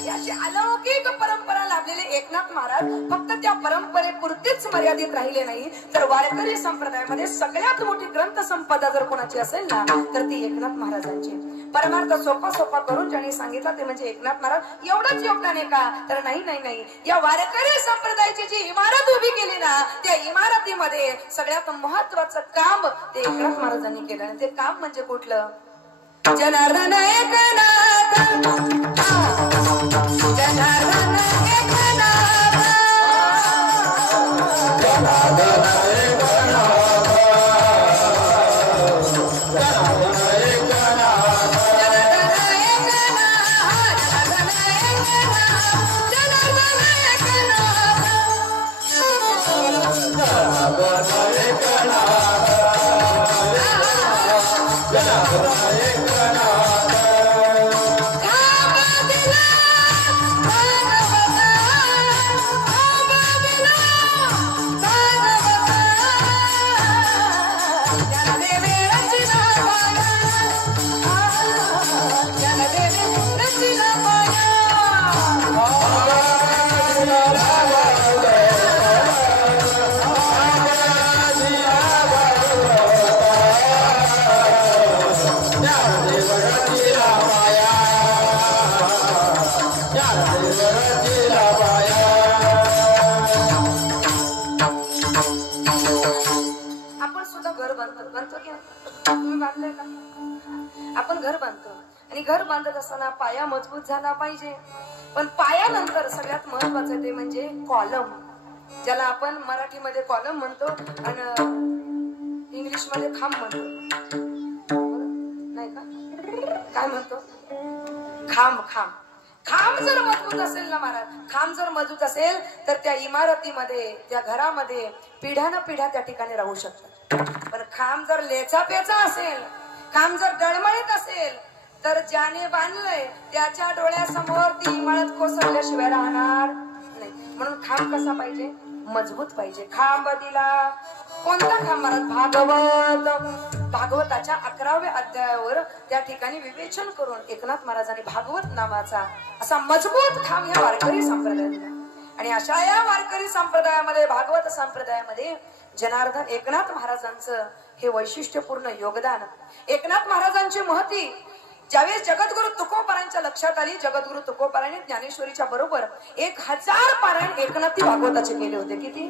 याची अलौकिक परंपरा लाभलेले एकनाथ महाराज फक्त त्या परंपरेपुरतीच मर्यादित राहिले नाही तर वारकरी संप्रदायामध्ये सगळ्यात मोठी ग्रंथ संपदा जर कोणाची असेल ना तर ती एकनाथ महाराजांची. परमार्थ सोपा करून ज्यांनी सांगितला ते म्हणजे एकनाथ महाराज. एवढंच योगदान आहे का तर नाही. या वारकरी संप्रदायाची जी इमारत उभी केली ना त्या इमारतीमध्ये सगळ्यात महत्वाचं काम ते एकनाथ महाराजांनी केलं. आणि ते काम म्हणजे कुठलं जनार्दन एकनाथ जनार्दन एकनाथ जनार्दन एकनाथ आपण घर बांधतो आणि घर बांधत असताना पाया मजबूत झाला पाहिजे, पण पायानंतर सगळ्यात महत्वाचं ते म्हणजे कॉलम, ज्याला आपण मराठीमध्ये कॉलम म्हणतो आणि इंग्लिश मध्ये खांब म्हणतो, नाही का? काय म्हणतो? खांब. खांब खांब जर मजबूत असेल ना महाराज, खांब जर मजबूत असेल तर त्या इमारतीमध्ये, त्या घरामध्ये पिढ्यानपिढ्या त्या ठिकाणी राहू शकतात. पण खांब जर लेचा पेचा असेल, खांब जर डळमळीत असेल, तर ज्याने बांधलंय त्याच्या डोळ्यासमोर ती इमारत कोसळल्याशिवाय राहणार नाही. म्हणून खांब कसा पाहिजे? मजबूत पाहिजे. खांब दिला कोणता खांब महाराज? भागवताच्या 11व्या अध्यायावर त्या ठिकाणी विवेचन करून एकनाथ महाराजांनी भागवत नावाचा असा मजबूत खांब या वारकरी संप्रदायात, आणि अशा या वारकरी संप्रदायामध्ये, भागवत संप्रदायामध्ये जनार्दन एकनाथ महाराजांचं हे वैशिष्ट्यपूर्ण योगदान, एकनाथ महाराजांची महती ज्यावेळेस जगद्गुरु तुकोबारांच्या लक्षात आली, जगद्गुरु तुकोबारांनी ज्ञानेश्वरीच्या बरोबर 1000 पारायण एकनाथी भागवताचे केले होते. किती?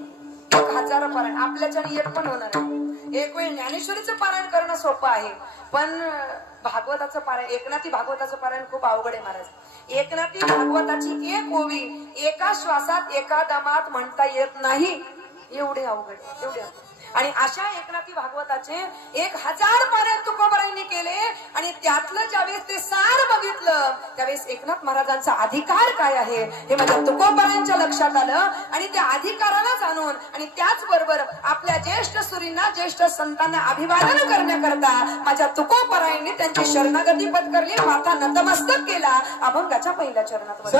1000 पारायण. आपल्याच्याने एक पण होणार नाही. एक वेळ ज्ञानेश्वरीचं पारायण करणं सोपं आहे, पण भागवताचं पारायण, एकनाथी भागवताचं पारायण खूप अवघड आहे महाराज. एकनाथी भागवताची एक ओवी एका श्वासात एका दमात म्हणता येत नाही, एवढे अवघड, एवढे अवघड. आणि अशा एकनाथी भागवताचे 1000 पारायण तुकोबारांनी केले, आणि त्यातलं ज्यावेळेस ते सार बघितलं त्यावेळेस एकनाथ महाराजांचा अधिकार काय आहे हे माझ्या तुकोबारांच्या लक्षात आलं. आणि त्या अधिकाराला जाणून आणि त्याचबरोबर आपल्या ज्येष्ठ सुरींना, ज्येष्ठ संतांना अभिवादन करण्याकरता माझ्या तुकोबारांनी त्यांची शरणागती पत्करली, माथा नतमस्तक केला. अभंगाच्या पहिल्या चरणात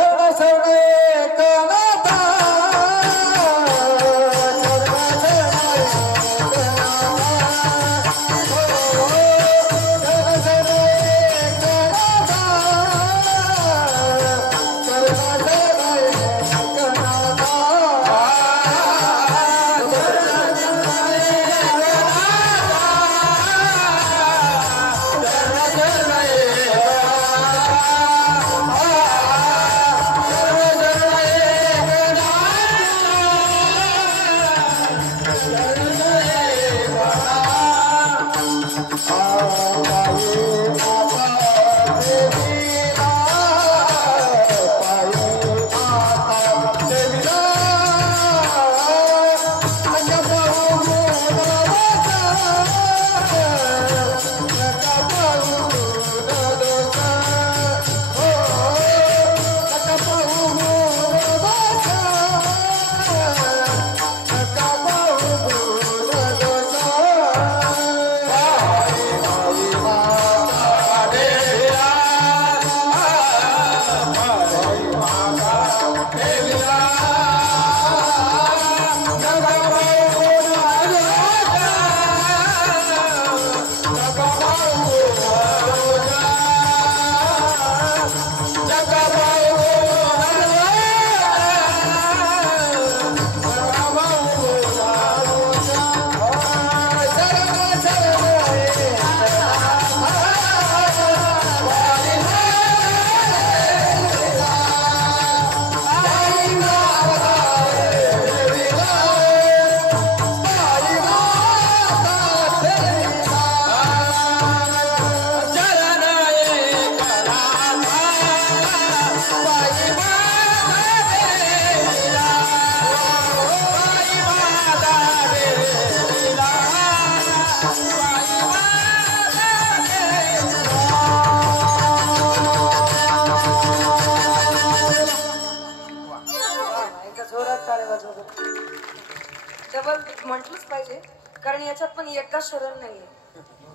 डबल म्हटलंच पाहिजे, कारण याच्यात पण एकदा शरण नाहीये.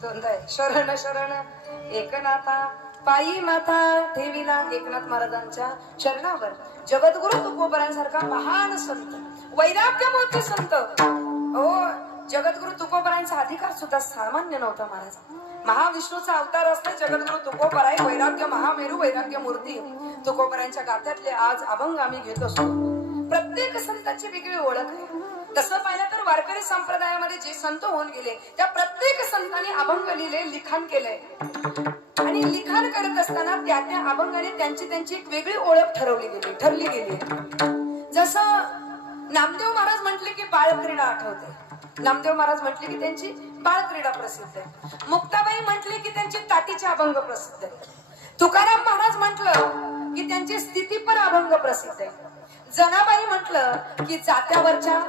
दोनदा आहे. शरण शरण एकनाथा पायी माथा ठेविला एकनाथ महाराजांच्या चरणावर. जगद्गुरु तुकोबरांसारखा महान संत, वैराग्यमूर्ती संत. हो, जगद्गुरु तुकोबरांचा अधिकार सुद्धा सामान्य नव्हता महाराज. महाविष्णूचा अवतार असते जगद्गुरु तुकोबराय, वैराग्य महामेरू, वैराग्य मूर्ती. तुकोबरांच्या गाथ्यातले आज अभंग आम्ही घेत असतो. प्रत्येक संतांची वेगळी ओळख आहे. तसं पाहिलं तर वारकरी संप्रदायामध्ये जे संत होऊन गेले त्या प्रत्येक संतांनी अभंग लिहिले, लिखाण केलंय. आणि लिखाण करत असताना त्या त्या अभंगाने त्यांची एक वेगळी ओळख ठरली गेली. जसं नामदेव महाराज म्हटले की बाळक्रीडा आठवते. नामदेव महाराज म्हटले की त्यांची बाळक्रीडा प्रसिद्ध आहे. मुक्ताबाई म्हटले की त्यांची ताटीचे अभंग प्रसिद्ध आहे. तुकाराम महाराज म्हटलं की त्यांची स्थितीपर अभंग प्रसिद्ध आहे. जनाबाई म्हटलं की जात्यावरच्या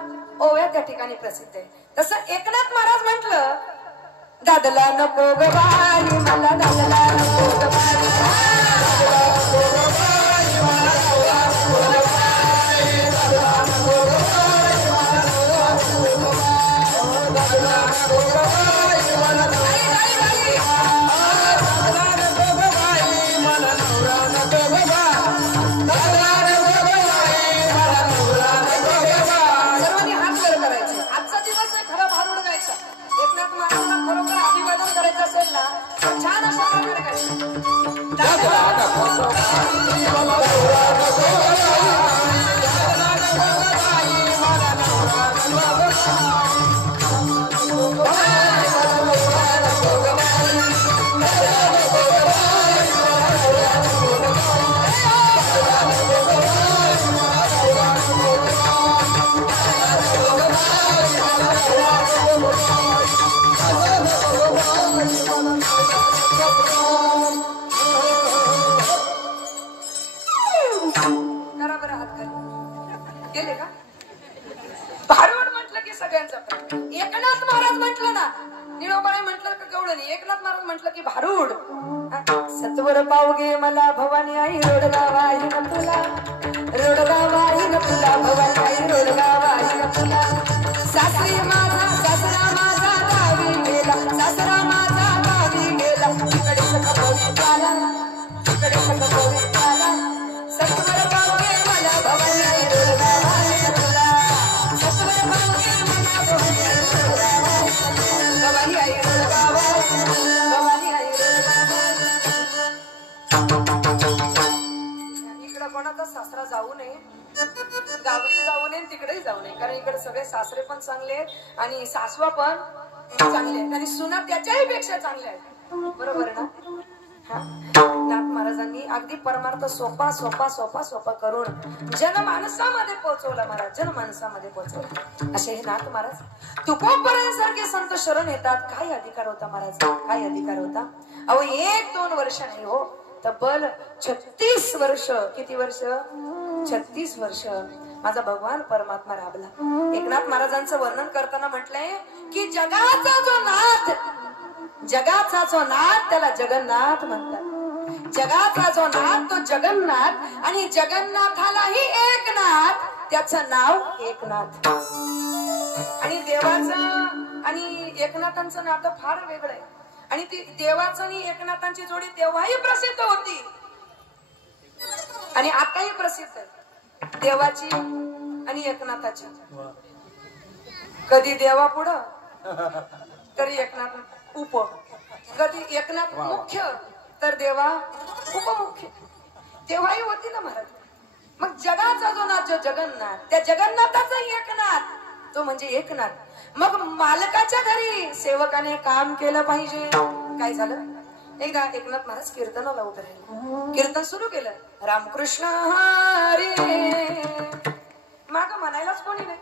ओव्या त्या ठिकाणी प्रसिद्ध आहे. तसं एकनाथ महाराज म्हटलं, दादला नको ग बाई मला, दादला नको ग बाई, सत्वर पावगे मला भवानी आई, रोडगा वाही न तुला, रोडगा वाही न तुला, भवानी आई रोडगा वाही न तुला. सासरी माझा सासरा माझा गावी गेला, सासरा माझा गावी गेला, तिकडे सखपवी आला, तिकडे सखपवी आला. सत्वर पावगे मला भवानी आई, रोडगा वाही न तुला, सत्वर पावगे मला भवानी आई, रोडगा वाही न तुला, भवानी आई रोडगा वाही, भवानी आई रोडगा वाही. इकडं कोणाचा सासरा जाऊ नये, गावी जाऊ नये, तिकडेही जाऊ नये, कारण इकडे सगळे सासरे पण चांगले आहेत आणि सासवा पण चांगले आहेत आणि सुना त्याच्याही पेक्षा चांगल्या आहेत. बरोबर ना? नाथ महाराजांनी अगदी परमार्थ सोपा सोपा सोपा सोपा करून जनमानसामध्ये पोहोचवला. महाराज जनमानसामध्ये पोहोचवला असे हे नाथ महाराज. तुकोबरांसारखे संत शरण येतात. काय अधिकार होता महाराज, काय अधिकार होता. अहो 1-2 वर्ष नाही हो, तब्बल 36 वर्ष. किती वर्ष? 36 वर्ष माझा भगवान परमात्मा राबला. एकनाथ महाराजांचं वर्णन करताना म्हटलंय की जगाचा जो नाथ, जगाचा जो नाथ त्याला जगन्नाथ म्हणतात. जगाचा जो नाथ तो जगन्नाथ, आणि जगन्नाथालाही एक नाथ, त्याचं नाव एकनाथ. आणि देवाचं आणि एकनाथांचं नातं फार वेगळं आहे. आणि ती देवाचं आणि एकनाथांची जोडी तेव्हाही प्रसिद्ध होती आणि आताही प्रसिद्ध आहे. देवाची आणि एकनाथाची. कधी देवा पुढं तरी एकनाथ उप, कधी एकनाथ मुख्य तर देवा उपमुख्य. तेव्हाही होती ना महाराज. मग जगाचा जो नाथ जो जगन्नाथ, त्या जगन्नाथाचा एकनाथ तो म्हणजे एकनाथ. मग मालकाच्या घरी सेवकाने काम केलं पाहिजे. काय झालं, एकदा एकनाथ महाराज कीर्तनाला उभे राहिले. कीर्तन सुरू केलं, रामकृष्ण हरी. माग म्हणायलाच कोणी नाही.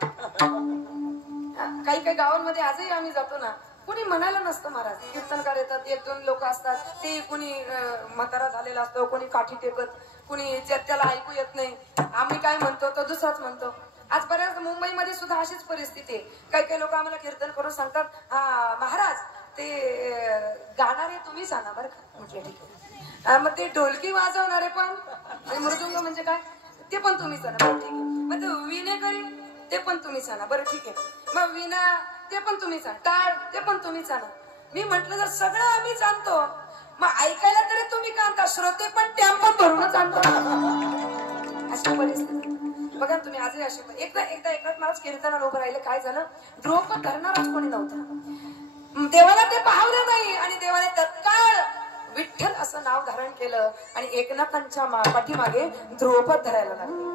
काही काही गावांमध्ये आजही आम्ही जातो ना, कुणी म्हणायला नसतं महाराज. कीर्तनकार येतात, 1-2 लोक असतात, ते कुणी म्हातारा झालेला असतो, कोणी काठी टेकत, कुणी त्याला ऐकू येत नाही. आम्ही काय म्हणतो तो दुसराच म्हणतो. आज बऱ्याच मुंबईमध्ये सुद्धा अशीच परिस्थिती आहे. काही काही लोक आम्हाला कीर्तन करून सांगतात, हा महाराज ते गाणारे तुम्हीच आणा बरं का. म्हटलं ठीक आहे. मग ते ढोलकी वाजवणारे पण, मृदुंग म्हणजे काय ते पण तुम्हीच आणा. बरं ठीक आहे. मग ते विणेकरी ते पण तुम्हीच आणा. बरं ठीक आहे. मग विणा ते पण तुम्हीच आणा. टाळ ते पण तुम्हीच आणा. मी म्हंटल जर सगळं आम्ही जाणतो मग ऐकायला तरी तुम्ही का आणता? श्रोते पण टॅम्पो भरूनच आणतो. अशी परिस्थिती बघा तुम्ही. आजही अशी एकदा एकनाथ महाराज कीर्तनाला उभं राहिले. काय झालं? द्रोपद धरणारच कोणी नव्हतं. देवाला ते पाहवलं नाही आणि देवाने तत्काळ विठ्ठल असं नाव धारण केलं आणि एकनाथांच्या पाठीमागे द्रोपद धरायला लागले.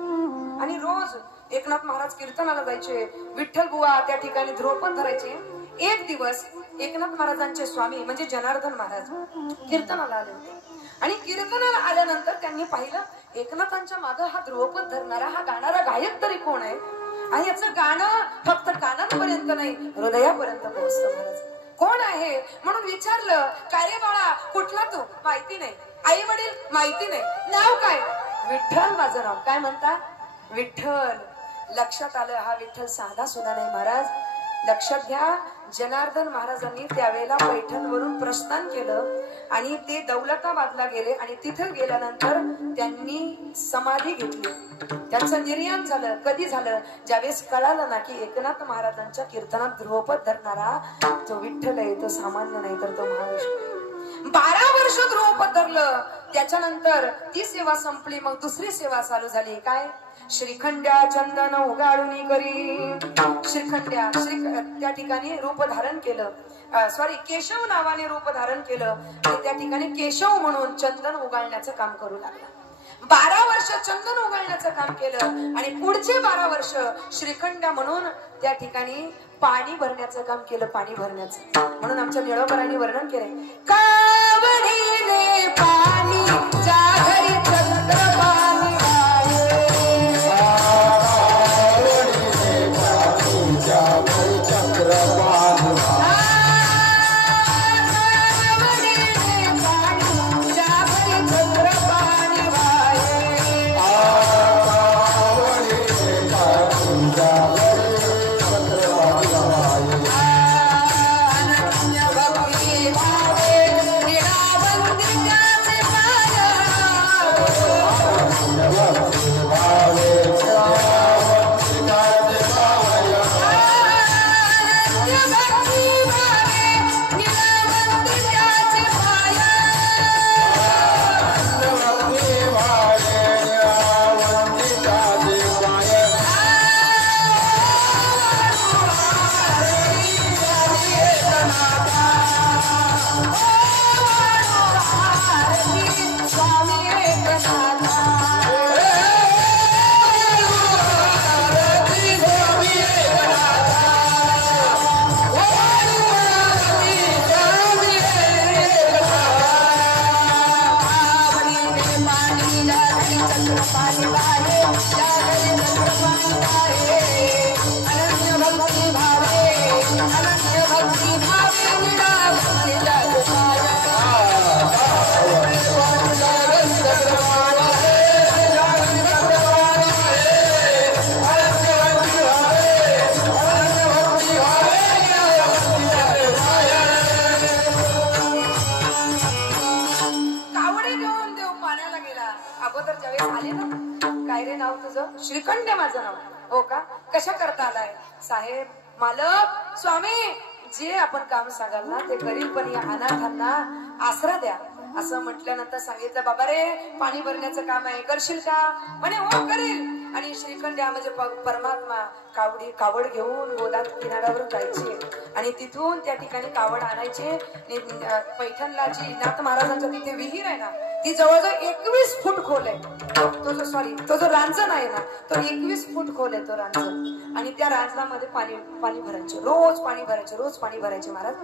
आणि रोज एकनाथ महाराज कीर्तनाला जायचे. विठ्ठल बुवा त्या ठिकाणी द्रोपद धरायचे. एक दिवस एकनाथ महाराजांचे स्वामी म्हणजे जनार्दन महाराज कीर्तनाला आले होते आणि कीर्तनाला आल्यानंतर त्यांनी पाहिलं एकनाथांच्या मागे हा द्रोपद धरणारा, हा गाणारा गायक तरी कोण आहे? आणि याचं गाणं फक्त कानांपर्यंत नाही हृदयापर्यंत पोहोचतं. महाराज कोण आहे म्हणून विचारलं. काय रे बाळा, कुठला तू? माहिती नाही. आई वडील माहिती नाही. नाव काय? विठ्ठल माझं नाव. काय म्हणता? विठ्ठल. लक्षात आलं हा विठ्ठल साधा सुद्धा नाही. महाराज लक्षात घ्या, जनार्दन महाराजांनी त्यावेळेला पैठणवरून प्रस्थान केलं आणि ते दौलताबादला गेले आणि तिथे गेल्यानंतर त्यांनी समाधी घेतली. त्यांचं निर्याण झालं. कधी झालं? ज्यावेळेस कळालं ना की एकनाथ महाराजांच्या कीर्तनात ध्रुपद धरणारा जो विठ्ठल आहे तो सामान्य नाही तर तो महाविष्णू. 12 वर्ष ध्रुपद धरलं. त्याच्यानंतर ती सेवा संपली. मग दुसरी सेवा चालू झाली. काय? श्रीखंड्या चंदन उगाळून करी. श्रीखंड्या त्या ठिकाणी रूप धारण केलं. सॉरी, केशव नावाने रूप धारण केलं आणि त्या ठिकाणी केशव म्हणून चंदन उगाळण्याचं काम करू लागला. 12 वर्ष चंदन उगाळण्याचं काम केलं आणि पुढचे 12 वर्ष श्रीखंड्या म्हणून त्या ठिकाणी पाणी भरण्याचं काम केलं. पाणी भरण्याचं म्हणून आमच्या निळोबरांनी वर्णन केलंय. कावडीने पाणी जागरी चंद्रपाणी श्रीखंड माझं नाव. हो का? कशा करता आलाय? साहेब, मालक, स्वामी, जे आपण काम सांगाल ना ते करील, पण या अनाथांना आसरा द्या असं म्हटल्यानंतर सांगितलं. बाबा रे, पाणी भरण्याचं काम आहे, करशील का? म्हणे हो करेल. आणि श्रीखंड्या म्हणजे परमात्मा कावड घेऊन गोदात किनाऱ्यावर जायचे आणि तिथून त्या ठिकाणी कावड आणायचे. पैठणला जी नाथ महाराजांच्या तिथे विहीर आहे ना ती जवळजवळ 21 फूट खोल आहे. तो जो रांजण आहे ना तो 21 फूट खोल आहे तो रांजण. आणि त्या रांजणामध्ये पाणी भरायचे. रोज पाणी भरायचे महाराज.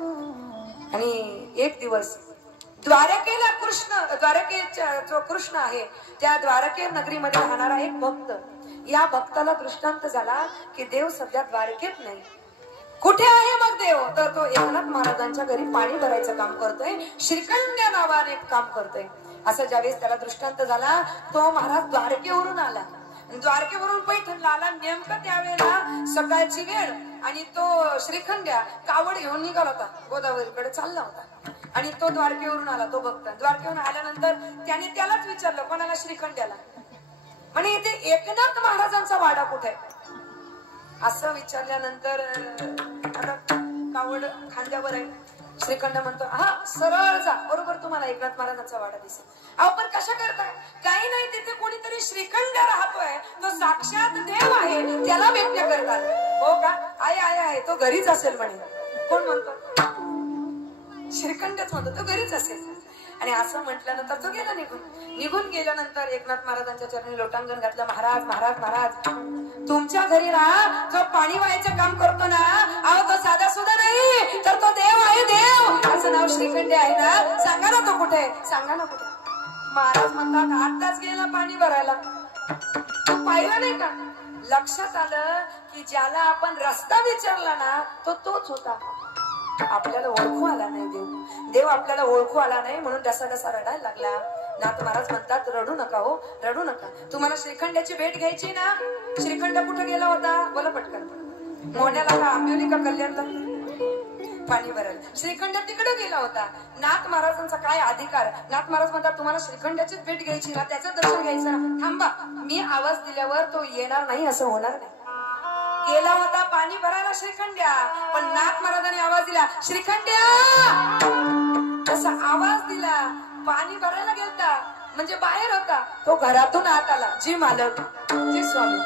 आणि एक दिवस द्वारकेचा जो कृष्ण आहे त्या द्वारके नगरीमध्ये राहणारा एक भक्त, या भक्ताला दृष्टांत झाला की देव सध्या द्वारकेत नाही. कुठे आहे मग देव? तर तो एकनाथ महाराजांच्या घरी पाणी भरायचं काम करतोय, श्रीखंड्या नावाने काम करतोय. असं ज्यावेळेस त्याला दृष्टांत झाला तो महाराज द्वारकेवरून आला. द्वारकेवरून पैठणला आला. नेमकं त्यावेळेला सकाळची वेळ आणि तो श्रीखंड्या कावड घेऊन निघाला होता, गोदावरीकडे चालला होता. आणि तो द्वारकेवरून आला. तो भक्त द्वारकेवरून आल्यानंतर त्याने त्यालाच विचारलं, कोणाला? श्रीखंड्याला. म्हणे इथे एकनाथ महाराजांचा वाडा कुठे आहे? असं विचारल्यानंतर आता कावड खांद्यावर आहे, श्रीखंड म्हणतो हा सरळ जा, बरोबर तुम्हाला एकनाथ महाराजांचा वाडा दिसेल. अहो पण कशा करताय? काही नाही, तिथे कोणीतरी श्रीखंड राहतोय, तो साक्षात देव आहे, त्याला भेटण्या करतात. हो का? आहे तो घरीच असेल म्हणे. कोण म्हणतो? श्रीखंडच म्हणतो, तो घरीच असेल. आणि असं म्हटल्यानंतर तो गेला निघून गेल्यानंतर एकनाथ महाराजांच्या चरणी लोटांगण घातलं. महाराज महाराज महाराज, तुमच्या घरी ना जो पाणी वाहायचं काम करतो ना, अहो तो साधा सुद्धा नाही, तर तो देव आहे, देव. असं नाव श्रीखंड आहे ना, सांगा ना तो कुठे, सांगा ना कुठे. महाराज म्हणतात आताच गेला पाणी भरायला. तू पाहिलं नाही का? लक्षात आलं की ज्याला आपण रस्ता विचारला ना, तो तोच होता. आपल्याला ओळखू आला नाही देव आपल्याला ओळखू आला नाही, म्हणून डसा रडायला लागला. नाथ महाराज म्हणतात रडू नका हो, रडू नका. तुम्हाला श्रीखंडाची भेट घ्यायची ना, श्रीखंड कुठे गेला होता? बोला पटकन. मोण्याला का आंबिवली का कल्याणला पाणी भरायला? श्रीखंड तिकडे गेला होता. नाथ महाराजांचा काय अधिकार? नाथ महाराज म्हणतात तुम्हाला श्रीखंडाचीच भेट घ्यायची ना, त्याचं दर्शन घ्यायचं ना, थांबा, मी आवाज दिल्यावर तो येणार नाही असं होणार नाही. गेला होता पाणी भरायला श्रीखंड्या, पण नाथ महाराजांनी आवाज दिला श्रीखंड्या, तसा आवाज दिला. पाणी भरायला गेलता म्हणजे बाहेर होता, तो घरातून आत आला. जी मालक, जी स्वामी.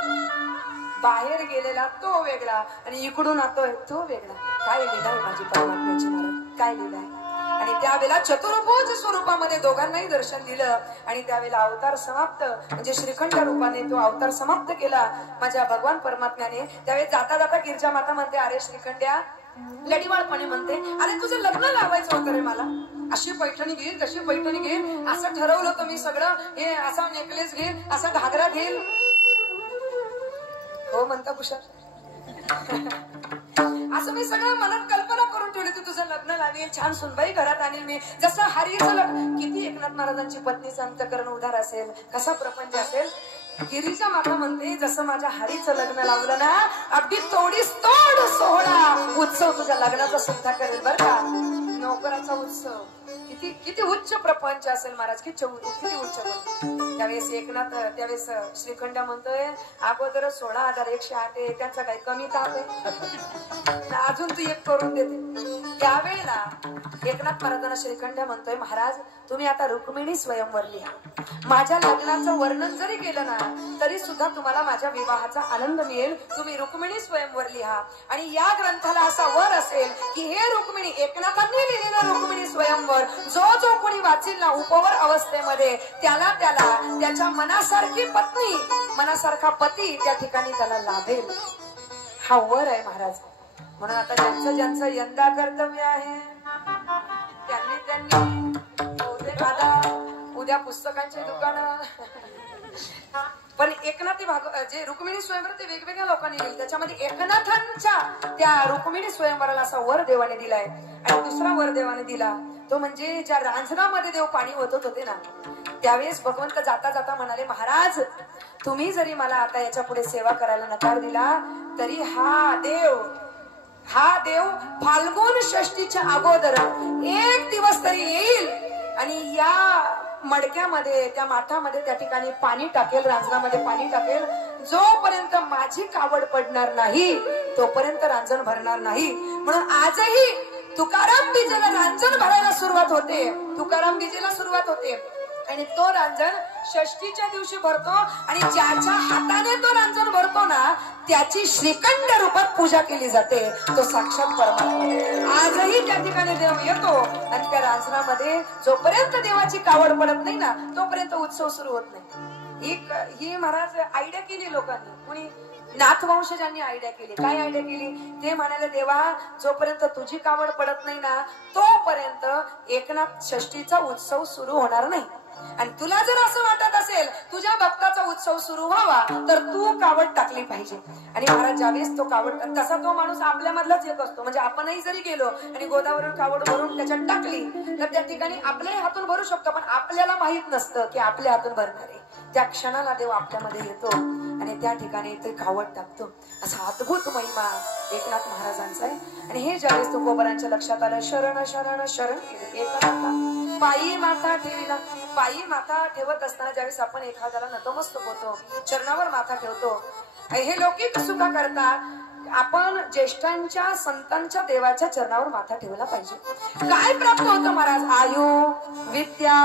बाहेर गेलेला तो वेगळा आणि इकडून आतोय तो वेगळा. काय लिहिलं आहे माझी परमात्म्याची महाराज, काय लिहिलं आहे? आणि त्यावेळेला चतुर्भुज स्वरूपामध्ये दोघांनाही दर्शन दिलं. आणि त्यावेळेला अवतार समाप्त, म्हणजे श्रीखंड रूपाने तो अवतार समाप्त केला माझ्या भगवान परमात्म्याने. त्यावेळी जाता जाता गिरजा माता म्हणते अरे श्रीखंड्या, लढीवाळपणे म्हणते अरे तुझं लग्न लावायचं होतं रे मला. अशी पैठणी घेईल, तशी पैठणी घेईल, असं ठरवलं होतं मी सगळं. हे असा नेकलेस घेईल, असा घागरा घेईल. हो म्हणता कुशल. असं मी सगळं मनात कल्पना करून ठेवली, तू तुझं लग्न लावेल, छान सुनबाई घरात आणेल मी, जसं हरीचं लग्न. किती एकनाथ महाराजांची पत्नीचं अंतकरण उधार असेल, कसा प्रपंच असेल. गिरीजा माता म्हणते जसं माझ्या हरीचं लग्न लावलं ना, अगदी तोडीस तोड सोहळा उत्सव तुझ्या लग्नाचा सुद्धा करेल बर का. नोकराचा उत्सव, किती उच्च प्रपंच असेल महाराज, किती उच्च. त्यावेळेस एकनाथ, त्यावेळेस श्रीखंड म्हणतोय अगोदर 16,108 आहे, त्यांचा काही कमी ताप आहे, अजून तू एक करून देते. त्यावेळेला एकनाथ महाराजांना श्रीखंड म्हणतोय महाराज तुम्ही आता रुक्मिणी स्वयंवर लिहा. माझ्या लग्नाचं वर्णन जरी केलं ना तरी सुद्धा तुम्हाला माझ्या विवाहाचा आनंद मिळेल. तुम्ही रुक्मिणी स्वयंवर लिहा. आणि या ग्रंथाला असा वर असेल की हे रुक्मिणी, एकनाथांनी लिहिलेलं रुक्मिणी स्वयंवर जो जो कोणी वाचील ना उपवर अवस्थेमध्ये, त्याला त्याच्या मनासारखी पत्नी, मनासारखा पती त्या ठिकाणी त्याला लाभेल. हा वर आहे महाराज. म्हणून आता ज्यांचं यंदा कर्तव्य आहे त्यांनी उद्या पुस्तकांची दुकानं. पण एकनाथी जे रुक्मिणी स्वयंवर ते वेगवेगळ्या लोकांनी लिहिले, त्याच्यामध्ये एकनाथांच्या त्या रुक्मिणी स्वयंवराला असा वर देवाने दिलाय. आणि दुसरा वर देवाने दिला तो म्हणजे ज्या रांजणामध्ये देव पाणी ओतत होते ना, त्यावेळेस भगवंत जाता जाता म्हणाले महाराज तुम्ही जरी मला आता याच्या पुढे सेवा करायला नकार दिला तरी हा देव फाल्गुन षष्टीच्या अगोदर एक दिवस तरी येईल आणि या मडक्यामध्ये, त्या माठामध्ये त्या ठिकाणी पाणी टाकेल, रांजणामध्ये पाणी टाकेल. जोपर्यंत माझी कावड पडणार नाही तोपर्यंत रांजण भरणार नाही. म्हणून आजही तुकाराम बीजेला रांजण भरायला सुरुवात होते, तुकाराम बीजेला सुरुवात होते. आणि तो रांजण षष्टीच्या दिवशी भरतो. आणि ज्याच्या हाताने तो रांजण भरतो ना त्याची श्रीखंड रूपात पूजा केली जाते, तो साक्षात परमात्मा. आजही त्या ठिकाणी देव येतो आणि त्या रांजणामध्ये जोपर्यंत देवाची कावड पडत नाही ना तोपर्यंत उत्सव सुरू होत नाही. ही महाराज आयडिया केली लोकांनी, कोणी नाथवंशजांनी आयडिया केली. काय आयडिया केली? ते म्हणाले देवा जोपर्यंत तुझी कावड पडत नाही ना तोपर्यंत एकनाथ षष्टीचा उत्सव सुरू होणार नाही. आणि तुला जर असं वाटत असेल तुझ्या भक्ताचा उत्सव सुरू व्हावा तर तू कावड टाकली पाहिजे. आणि महाराज ज्यावेळेस तो कावड, तसा तो माणूस आपल्या मधलाच येत असतो. म्हणजे आपणही जरी गेलो आणि गोदावरून कावड भरून त्याच्यात टाकली तर त्या ठिकाणी आपल्याही हातून भरू शकतो, पण आपल्याला माहित नसतं की आपल्या हातून भरणार आहे. त्या क्षणाला देव आपल्यामध्ये येतो आणि त्या ठिकाणी ते कावड टाकतो. असा अद्भुत महिमा एकनाथ महाराजांचा आहे. आणि हे ज्यावेळेस तुकोबरांच्या लक्षात आलं, शरण शरण शरण एकनाथा पायी माथा ठेविला. पायी माथा ठेवत असताना ज्यावेळेस आपण एखाद्याला नतमस्तक होतो, चरणावर माथा ठेवतो, हे लौकिक सुखा करता आपण ज्येष्ठांच्या संतांच्या देवाच्या चरणावर माथा ठेवला पाहिजे. काय प्राप्त होतं महाराज? आयु, विद्या,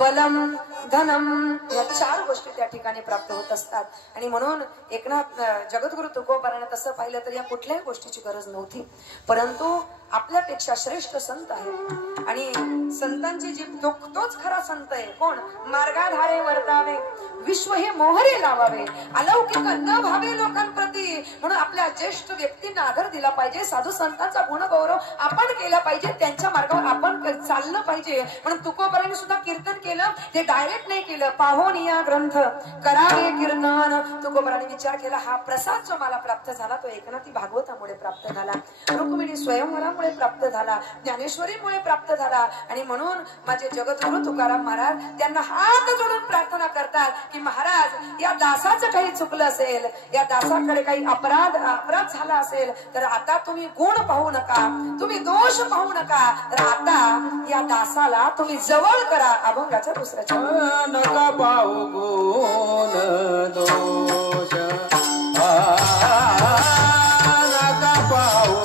बलम, धनम, या 4 गोष्टी त्या ठिकाणी प्राप्त होत असतात. आणि म्हणून एकनाथ जगद्गुरु तुकोबाराने तसं पाहिलं तर या कुठल्याही गोष्टीची गरज नव्हती. परंतु आपल्यापेक्षा श्रेष्ठ संत आहेत आणि संतांची जी तोच खरा संत आहे. कोण? मार्गाधारे वर्तावे, विश्व हे मोहरे लावावे, अलौकिक न भावे लोकांप्रती. म्हणून आपल्या ज्येष्ठ व्यक्तींना आदर दिला पाहिजे. साधू संतांचा गुणगौरव आपण केला पाहिजे. त्यांच्या मार्गावर आपण चाललं पाहिजे. म्हणून तुकोबारांनी सुद्धा कीर्तन केलं. ते डायरेक्ट नाही केलं. पाहोन या ग्रंथ करावे कीर्तन. तुकोबारांनी विचार केला, हा प्रसाद जो मला प्राप्त झाला तो एकनाथी भागवतामुळे प्राप्त झाला, रुक्मिणी स्वयंवरामुळे प्राप्त झाला, ज्ञानेश्वरीमुळे प्राप्त झाला. आणि म्हणून माझे जगद्गुरु तुकाराम महाराज त्यांना हात जोडून प्रार्थना करतात की महाराज, या दासाचं काही चुकलं असेल, या दासाकडे काही अपराध झाला असेल तर आता तुम्ही गुण पाहू नका, तुम्ही दोष पाहू नका, तर आता या दासाला तुम्ही जवळ करा. अभंगाच्या दुसऱ्या नका पाहू गुण दोष, नका पाहू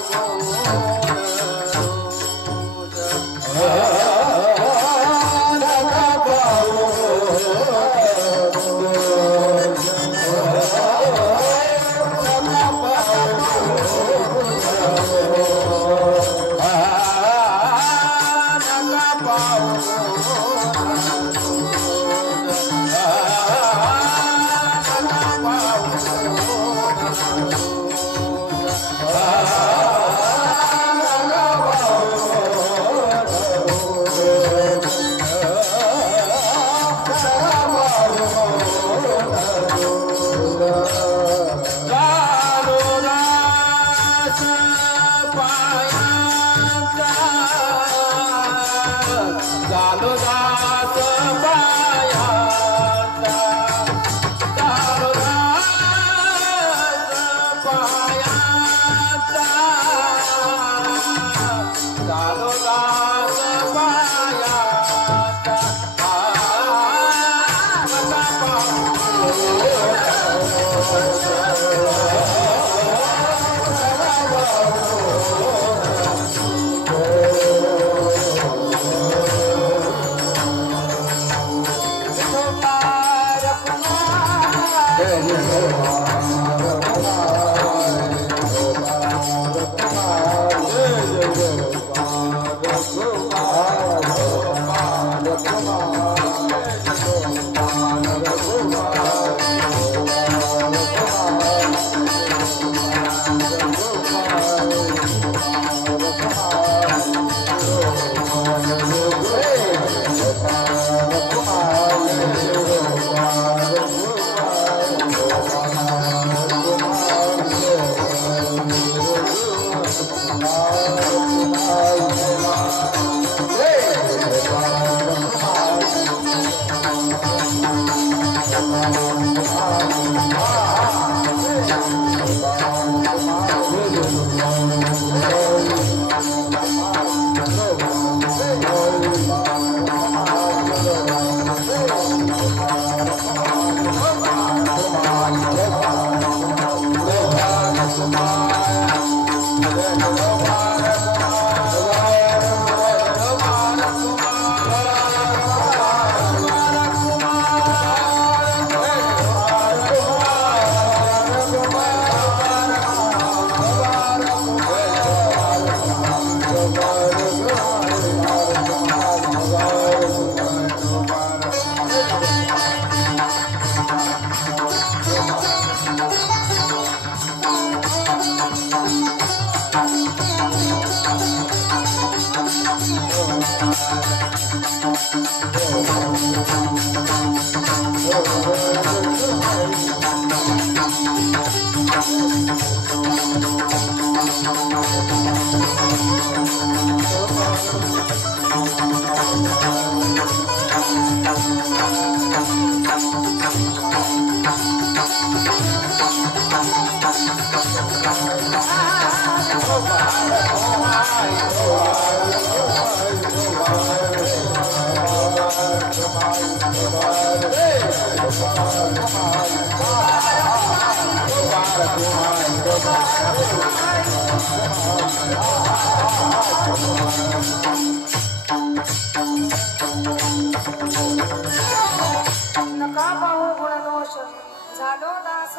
Bye.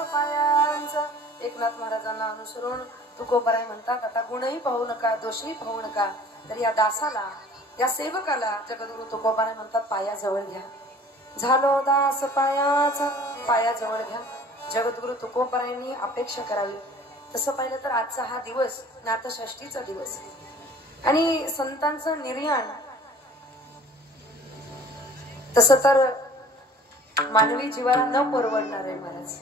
पायांचा एकनाथ महाराजांना अनुसरून तुकोबाराय म्हणतात, आता गुणही पाहू नका, दोषही पाहू नका, तर या दासाला, या सेवकाला जगद्गुरु तुकोबाराय म्हणतात, पायाजवळ घ्या. झालो दास पायाचा, पायाजवळ घ्या. जगद्गुरु तुकोबारायांनी अपेक्षा करावी. तसं पाहिलं तर आजचा हा दिवस नाथषष्ठीचा दिवस आणि संतांचं निर्याण. तसं तर मानवी जीवाला न परवडणार आहे महाराज,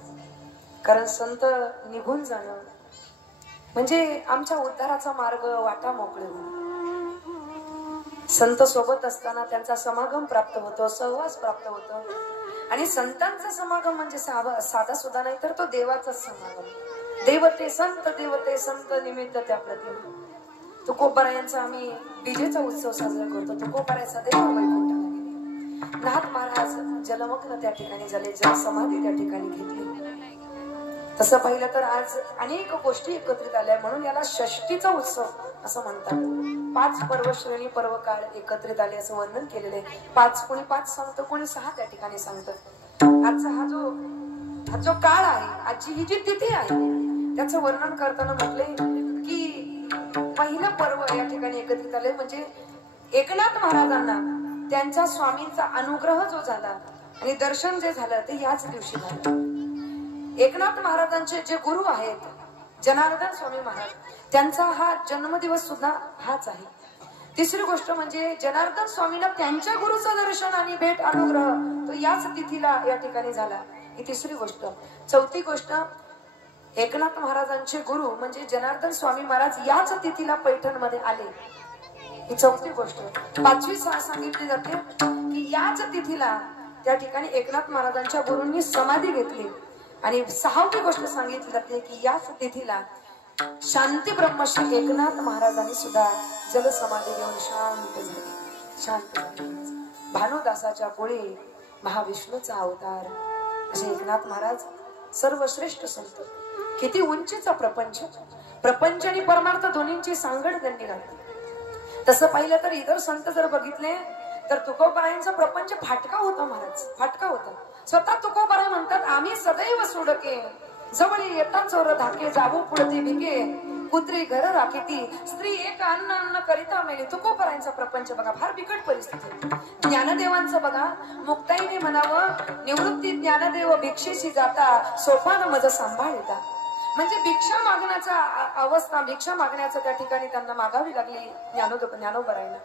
कारण संत निघून जाणं म्हणजे आमच्या उद्धाराचा मार्ग वाटा मोकळे होणं. संत सोबत असताना त्यांचा समागम प्राप्त होतो, सहवास प्राप्त होतो. आणि संतांचा समागम म्हणजे साधा सुद्धा नाही, तर तो देवाचाच समागम. देवते संत निमित्त त्या प्रतिमा. तुकोबारायांचा आम्ही डीजेचा उत्सव साजरा करतो. तुकोबारायचा देव वैकुंठाला गेले. नाथ महाराज जलमग्न त्या ठिकाणी झाले, जल समाधी त्या ठिकाणी घेतली. तसं पाहिलं तर आज अनेक गोष्टी एकत्रित आल्या, म्हणून याला षष्टीचा उत्सव असं म्हणतात. 5 पर्व श्रेणी पर्व काळ एकत्रित आले असं वर्णन केलेले. 5 कोणी 5 सांगतं, कोणी 6 त्या ठिकाणी सांगतं. आजचा हा जो काळ आहे, आजची ही जी तिथी आहे, त्याचं वर्णन करताना म्हटले की पहिलं पर्व या ठिकाणी एकत्रित आले म्हणजे एकनाथ महाराजांना त्यांच्या स्वामींचा अनुग्रह जो झाला आणि दर्शन जे झालं ते याच दिवशी झालं. एकनाथ महाराजांचे जे गुरु आहेत जनार्दन स्वामी महाराज, त्यांचा हा जन्मदिवस सुद्धा हाच आहे. तिसरी गोष्ट म्हणजे जनार्दन स्वामींना त्यांच्या गुरुचं दर्शन आणि भेट अनुग्रह तो याच तिथीला या ठिकाणी झाला. ही तिसरी गोष्ट. चौथी गोष्ट, एकनाथ महाराजांचे गुरु म्हणजे जनार्दन स्वामी महाराज याच तिथीला पैठण मध्ये आले. ही चौथी गोष्ट. 5वी सांगितली जाते की याच तिथीला त्या ठिकाणी एकनाथ महाराजांच्या गुरूंनी समाधी घेतली. आणि 6वी गोष्ट सांगितली जाते की याच तिथीला शांती ब्रह्मश्री एकनाथ महाराजांनी सुद्धा जलसमाधी घेऊन शांत झाले. भानुदासाच्या पोळी महाविष्णूचा अवतार असे एकनाथ महाराज सर्वश्रेष्ठ संत. किती उंचीचा प्रपंच आणि परमार्थ दोन्हींची सांगड त्यांनी घातली. तसं पाहिलं तर इतर संत जर बघितले तर तुकोबारायांचा प्रपंच फाटका होता महाराज, फाटका होता. स्वतः तुकोबाराय म्हणतात, आम्ही सदैव सोडके जवळी येता चोर धाके, जावू पुढती भिके कुत्री घर राखीती, स्त्री एक अन्न करिता मेली. तुकोबारायांचा प्रपंच बघा, फार बिकट परिस्थिती. ज्ञानदेवांचं बघा, मुक्ताईने म्हणावं, निवृत्ती ज्ञानदेव भिक्षेशी जाता, सोपान मज सांभाळता. म्हणजे भिक्षा मागण्याचा अवस्था, भिक्षा मागण्याचं त्या ठिकाणी त्यांना मागावी लागली ज्ञानोबारायला.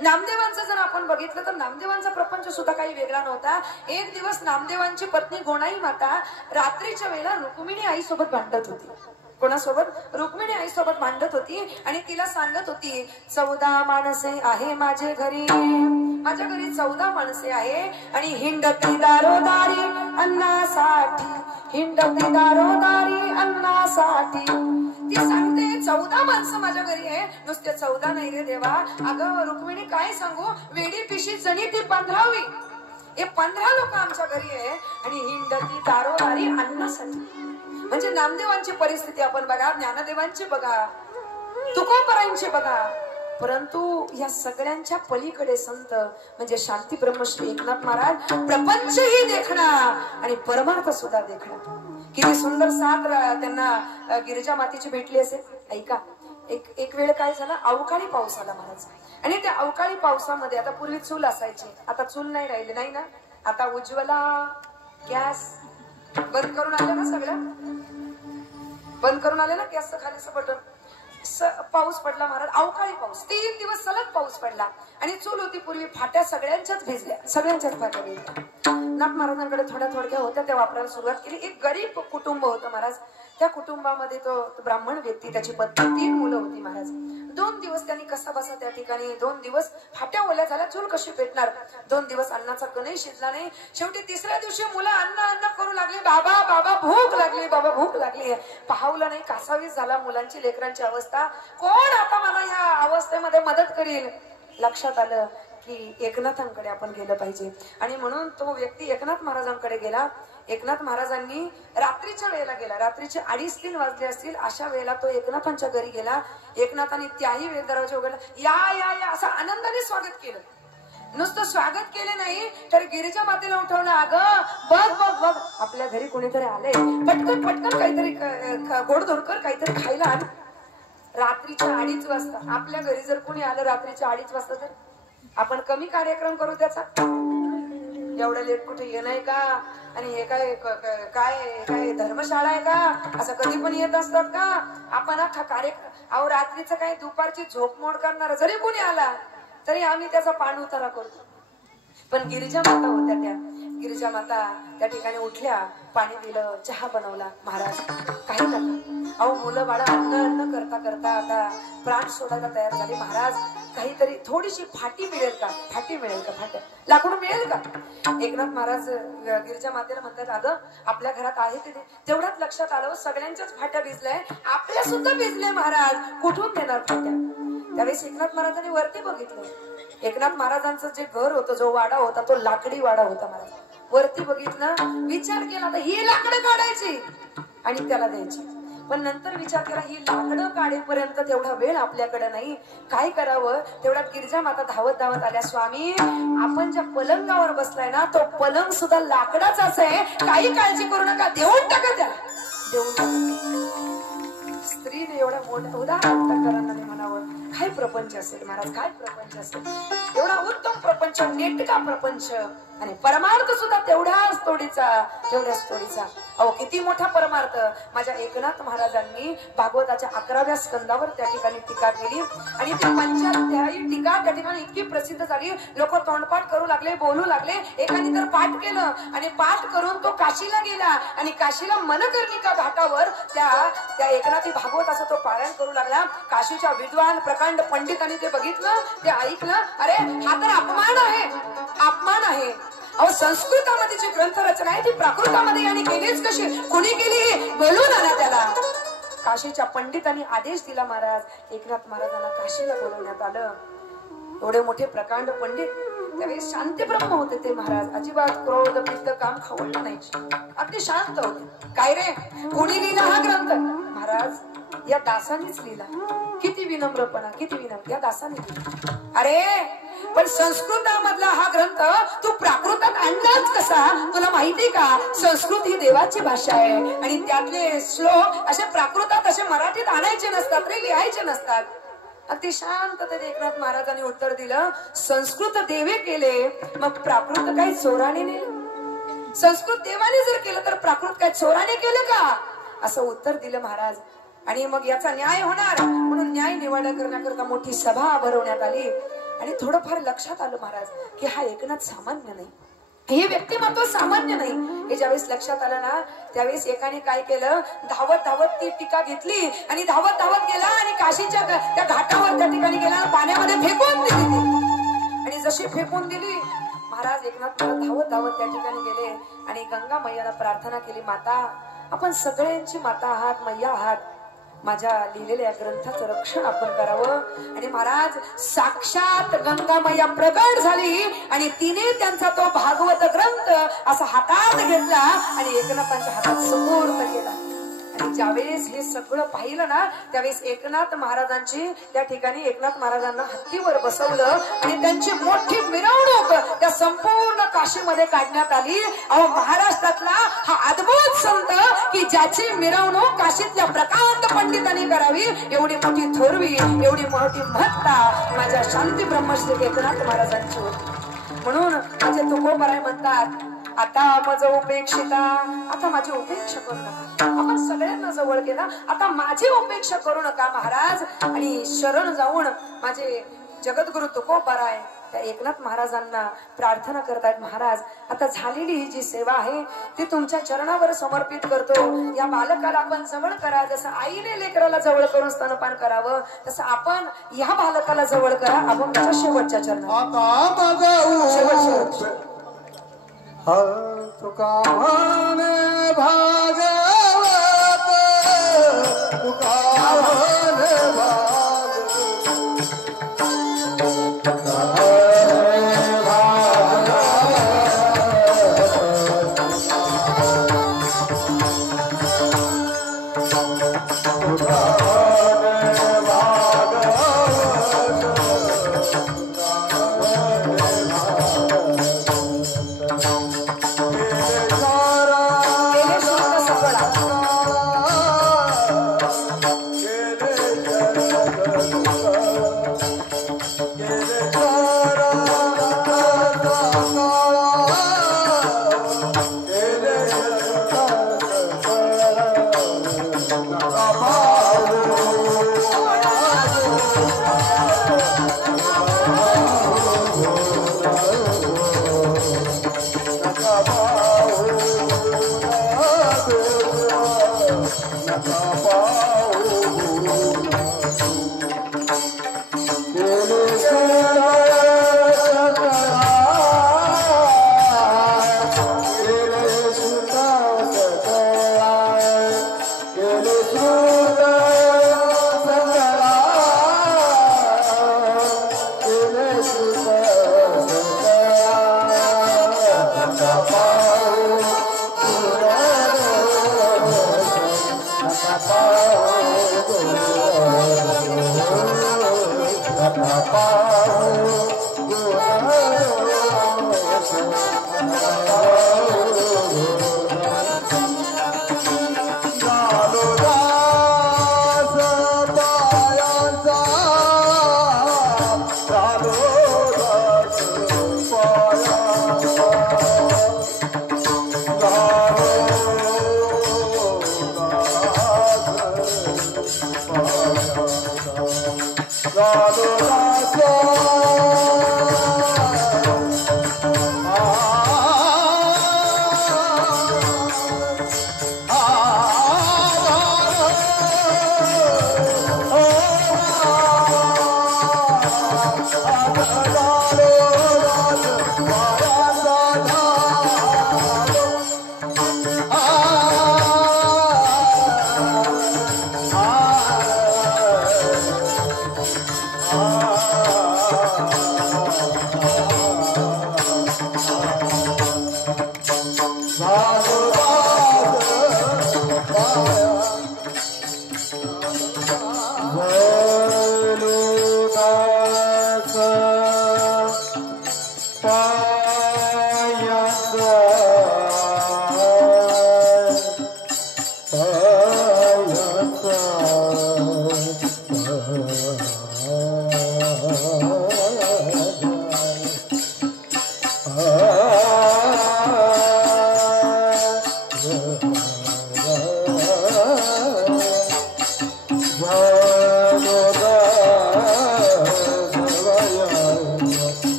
नामदेवांचं जर आपण बघितलं तर नामदेवांचा प्रपंच सुद्धा काही वेगळा नव्हता. एक दिवस नामदेवांची पत्नी गोणाई माता रात्रीच्या वेळेला रुक्मिणी आई सोबत भांडत होती. कोणासोबत? रुक्मिणी आई सोबत भांडत होती आणि तिला सांगत होती, 14 माणसे आहे माझे घरी, माझ्या घरी 14 माणसे आहे आणि हिंडती दारोदारी अन्नासाठी, हिंडती दारोदारी अन्नासाठी. ती सांगते 14 माणसं माझ्या घरी आहे, नुसते 14 नाही रे देवा. अगं रुक्मिणी काय सांगू, वेडी पिशी जणी ती 15वी. हे 15 लोक आमच्या घरी आहे आणि हिंडती दारोदारी अन्नासाठी. म्हणजे नामदेवांची परिस्थिती आपण बघा, ज्ञानदेवांची बघा, तुकोबारायांची बघा. परंतु या सगळ्यांच्या पलीकडे संत म्हणजे शांती ब्रह्मश्री एकनाथ महाराज प्रपंचही देखणा आणि परमार्थ सुद्धा देखणा. किती सुंदर साथ त्यांना गिरिजा मातेची भेटली असेल. ऐका, एक वेळ काय झाला, अवकाळी पाऊस आला महाराज. आणि त्या अवकाळी पावसामध्ये आता पूर्वी चूल असायची, आता चूल नाही राहिले, नाही ना. आता उज्ज्वला गॅस बंद करून आले ना, सगळं बंद करून आले ना गॅसचं खालीचं बटन. पाऊस पडला महाराज, अवकाळी पाऊस, 3 दिवस सलग पाऊस पडला. आणि चूल होती पूर्वी, फाट्या सगळ्यांच्याच भिजल्या, सगळ्यांच्याच फाट्या भिजल्या. नाथ महाराजांकडे थोड्या होत्या, त्या वापरायला सुरुवात केली. एक गरीब कुटुंब होतं महाराज. त्या कुटुंबामध्ये तो ब्राह्मण व्यक्ती, त्याची पत्नी, 3 मुलं होती महाराज. 2 दिवस त्यांनी कसा बसा त्या ठिकाणी, 2 दिवस फाट्या ओल्या झाल्या, चूल कशी पेटणार. 2 दिवस अन्नाचा कणही शिजला नाही. शेवटी 3ऱ्या दिवशी मुलं अन्न करू लागली, बाबा बाबा भूक लागली, बाबा भूक लागली. पाहवलं नाही, कासावीस झाला मुलांची, लेकरांची अवस्था. कोण आता मला या अवस्थेमध्ये मदत करील. लक्षात आलं की एकनाथांकडे आपण गेलं पाहिजे. आणि म्हणून तो व्यक्ती एकनाथ महाराजांकडे गेला. एकनाथ महाराजांनी रात्रीच्या वेळेला गेला, रात्रीचे 2:30-3 वाजले असतील, अशा वेळेला तो एकनाथांच्या घरी गेला. एकनाथांनी त्याही वेळ दरवाजा उघडला, या या या असं आनंदाने स्वागत केलं. नुसतं स्वागत केले नाही तर गिरिजा मातेला उठवलं. अगं बघ बघ बघ आपल्या घरी कोणीतरी आले, पटकन पटकन काहीतरी गोडधोडकर काहीतरी खायला आण. रात्रीच्या 2:30 वाजता आपल्या घरी जर कोणी आलं रात्रीच्या 2:30 वाजता तर आपण कमी कार्यक्रम करू त्याचा. एवढं लेट कुठे येणं का? आणि हे काय काय काय धर्मशाळा आहे का? असं कधी पण येत असतात का? आपण अख्खा कार्यक्रम अहो रात्रीचं काय दुपारची झोप मोड करणार जरी कोणी आला तरी आम्ही त्याचा पाण उतारा करतो. पण गिरिजा माता होत्या त्या गिरिजा माता त्या ठिकाणी उठल्या, पाणी दिलं, चहा बनवला. महाराज काही नका. अहो मुलं बाळा अन्न करता करता आता प्राण सोडायला तयार झाले. महाराज काहीतरी थोडीशी फाटी मिळेल का? फाटी मिळेल का? फाट्या लाकूड मिळेल का? एकनाथ महाराज गिरिजा मातेला म्हणतात अगं आपल्या घरात आहे तिथे. तेवढ्याच लक्षात आलं सगळ्यांच्याच फाट्या भिजल्या, आपल्या सुद्धा भिजले. महाराज कुठून देणार फाट्या? त्यावेळेस एकनाथ महाराजांनी वरती बघितलं. एकनाथ महाराजांचं जे घर होतं, जो वाडा होता तो लाकडी वाडा होता. महाराज वरती बघितलं, विचार केला आता ही लाकडं काढायची आणि त्याला द्यायची. पण नंतर विचार केला ही लाकडं काढेपर्यंत तेवढा वेळ आपल्याकडे नाही, काय करावं? तेवढ्यात गिरिजा माता धावत धावत आल्या. स्वामी आपण ज्या पलंगावर बसलाय ना तो पलंग सुद्धा लाकडाचाच आहे, काही काळजी करू नका, देऊन टाका त्याला, देऊन टाका. स्त्रीने एवढ्या मोठ्या उदाहरणाने म्हणावं काय प्रपंच असेल महाराज, काय प्रपंच असेल. एवढा उत्तम प्रपंच, नेटका प्रपंच आणि परमार्थ सुद्धा तेवढ्याच तोडीचा. अहो किती मोठा परमार्थ. माझ्या एकनाथ महाराजांनी भागवताच्या 11व्या स्कंदावर त्या ठिकाणी टीका केली आणि ती पंचाध्यायी टीका त्या ठिकाणी इतकी प्रसिद्ध झाली. लोक तोंडपाठ करू लागले, बोलू लागले. एकाने तर पाठ केलं आणि पाठ करून तो काशीला गेला आणि काशीला मनकर्णिका घाटावर त्या एकनाथी भागवत असं तो पारायण करू लागला. काशीच्या विद्वान प्रकांड पंडितांनी ते बघितलं, ते ऐकलं. अरे हा तर अपमान आहे, अपमान आहे. अहो संस्कृतामध्ये जी ग्रंथ रचना आहे ती प्राकृतामध्ये यांनी केलीच कशी? कुणी केली? बोलून आला त्याला. काशीच्या पंडितांनी आदेश दिला. महाराज एकनाथ महाराजांना काशीला बोलवण्यात आलं. एवढे मोठे प्रकांड पंडित त्यावेळेस शांतीब्रह्म होते ते महाराज. अजिबात क्रोध पित्त काम खवळलं नाही, अगदी शांत होते. काय रे कोणी लिहिला हा ग्रंथ? महाराज या दासानीच लिहिला. किती विनम्रपणा, किती विनम्र, या दासाने लिहिला. अरे पण संस्कृतामधला हा ग्रंथ तू प्राकृतात आणलाच कसा? तुला माहिती का संस्कृत ही देवाची भाषा आहे आणि त्यातले श्लोक असे प्राकृतात असे मराठीत आणायचे नसतात रे, लिहायचे नसतात. अगदी शांततेने एकनाथ महाराजांनी उत्तर दिलं, संस्कृत देवे केले मग प्राकृत काही चोराने नेलं? संस्कृत देवाने जर केलं तर प्राकृत काय चोराने केलं का? असं उत्तर दिलं महाराज. आणि मग याचा न्याय होणार म्हणून न्याय निवाडा करण्याकरता मोठी सभा भरवण्यात आली. आणि थोडंफार लक्षात आलं महाराज की हा एकनाथ सामान्य नाही, हे व्यक्तिमत्व सामान्य नाही. हे ज्यावेळेस लक्षात आलं ना त्यावेळेस एकाने काय केलं, धावत धावत ती टीका घेतली आणि धावत धावत गेला आणि काशीच्या त्या घाटावर त्या ठिकाणी गेला, पाण्यामध्ये फेकून दिली. आणि जशी फेकून दिली महाराज एकनाथ धावत धावत त्या ठिकाणी गेले आणि गंगा मैयाला प्रार्थना केली, माता आपण सगळ्यांची माता आहात, मैया आहात, माझ्या लिहिलेल्या ग्रंथाचं रक्षण आपण करावं. आणि महाराज साक्षात गंगा मैया प्रकट झाली आणि तिने त्यांचा तो भागवत ग्रंथ असा हातात घेतला आणि एकनाथांच्या हातात सुपूर्द केला. आणि ज्यावेळेस हे सगळं पाहिलं ना त्यावेळेस एकनाथ महाराजांची त्या ठिकाणी एकनाथ महाराजांना हत्तीवर बसवलं आणि त्यांची मोठी मिरवणूक त्या संपूर्ण काशीमध्ये काढण्यात आली. अहो महाराष्ट्रातला हा अद्भुत संत की ज्याची मिरवणूक काशीतल्या प्रकांड पंडितांनी करावी, एवढी मोठी थोरवी, एवढी मोठी महत्ता माझ्या शांती ब्रह्मश्री एकनाथ महाराजांची होती. म्हणून माझे तुकोबराय म्हणतात, आता माझं उपेक्षिता, आता माझी उपेक्षा करू नका. आपण सगळ्यांना जवळ केला, आता माझी उपेक्षा करू नका महाराज. आणि शरण जाऊन माझे जगद्गुरु तुकोबराय त्या एकनाथ महाराजांना प्रार्थना करतायत, महाराज आता झालेली ही जी सेवा आहे ती तुमच्या चरणावर समर्पित करतो. या बालकाला आपण जवळ करा, जसं आईने लेकराला जवळ करून स्तनपान करावं तसं आपण या बालकाला जवळ करा. आपण त्याच्या शेवटच्या चरणात शेवट तुका म्हणे भागवत, तुका म्हणे भागवत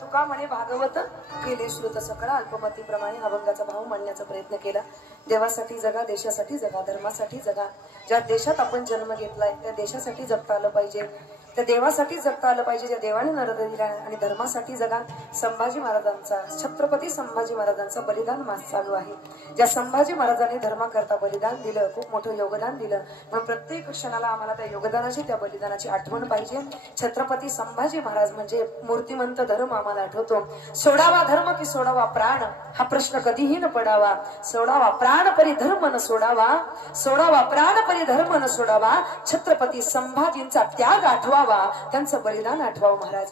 तुका म्हणे भागवत केले श्रुत सकळा अल्पमतीप्रमाणे अभंगाचा भाव म्हणण्याचा प्रयत्न केला. देवासाठी जगा, देशासाठी जगा, धर्मासाठी जगा. ज्या देशात आपण जन्म घेतलाय त्या देशासाठी जगता आलं पाहिजे, त्या देवासाठी जगता आलं पाहिजे, ज्या देवाने नरद दिला. आणि धर्मासाठी जगा. संभाजी महाराजांचा, छत्रपती संभाजी महाराजांचा बलिदान मास चालू आहे. ज्या संभाजी महाराजांनी धर्माकरता बलिदान दिलं, खूप मोठं योगदान दिलं, म्हणून प्रत्येक क्षणाला आम्हाला त्या योगदानाची, त्या बलिदानाची आठवण पाहिजे. छत्रपती संभाजी महाराज म्हणजे मूर्तिमंत धर्म आम्हाला आठवतो. सोडावा धर्म की सोडावा प्राण, हा प्रश्न कधीही न पडावा. सोडावा प्राण परी धर्म न सोडावा, सोडावा प्राण परी धर्म न सोडावा. छत्रपती संभाजींचा त्याग आठवावा, त्यांचं बलिदान आठवावं. महाराज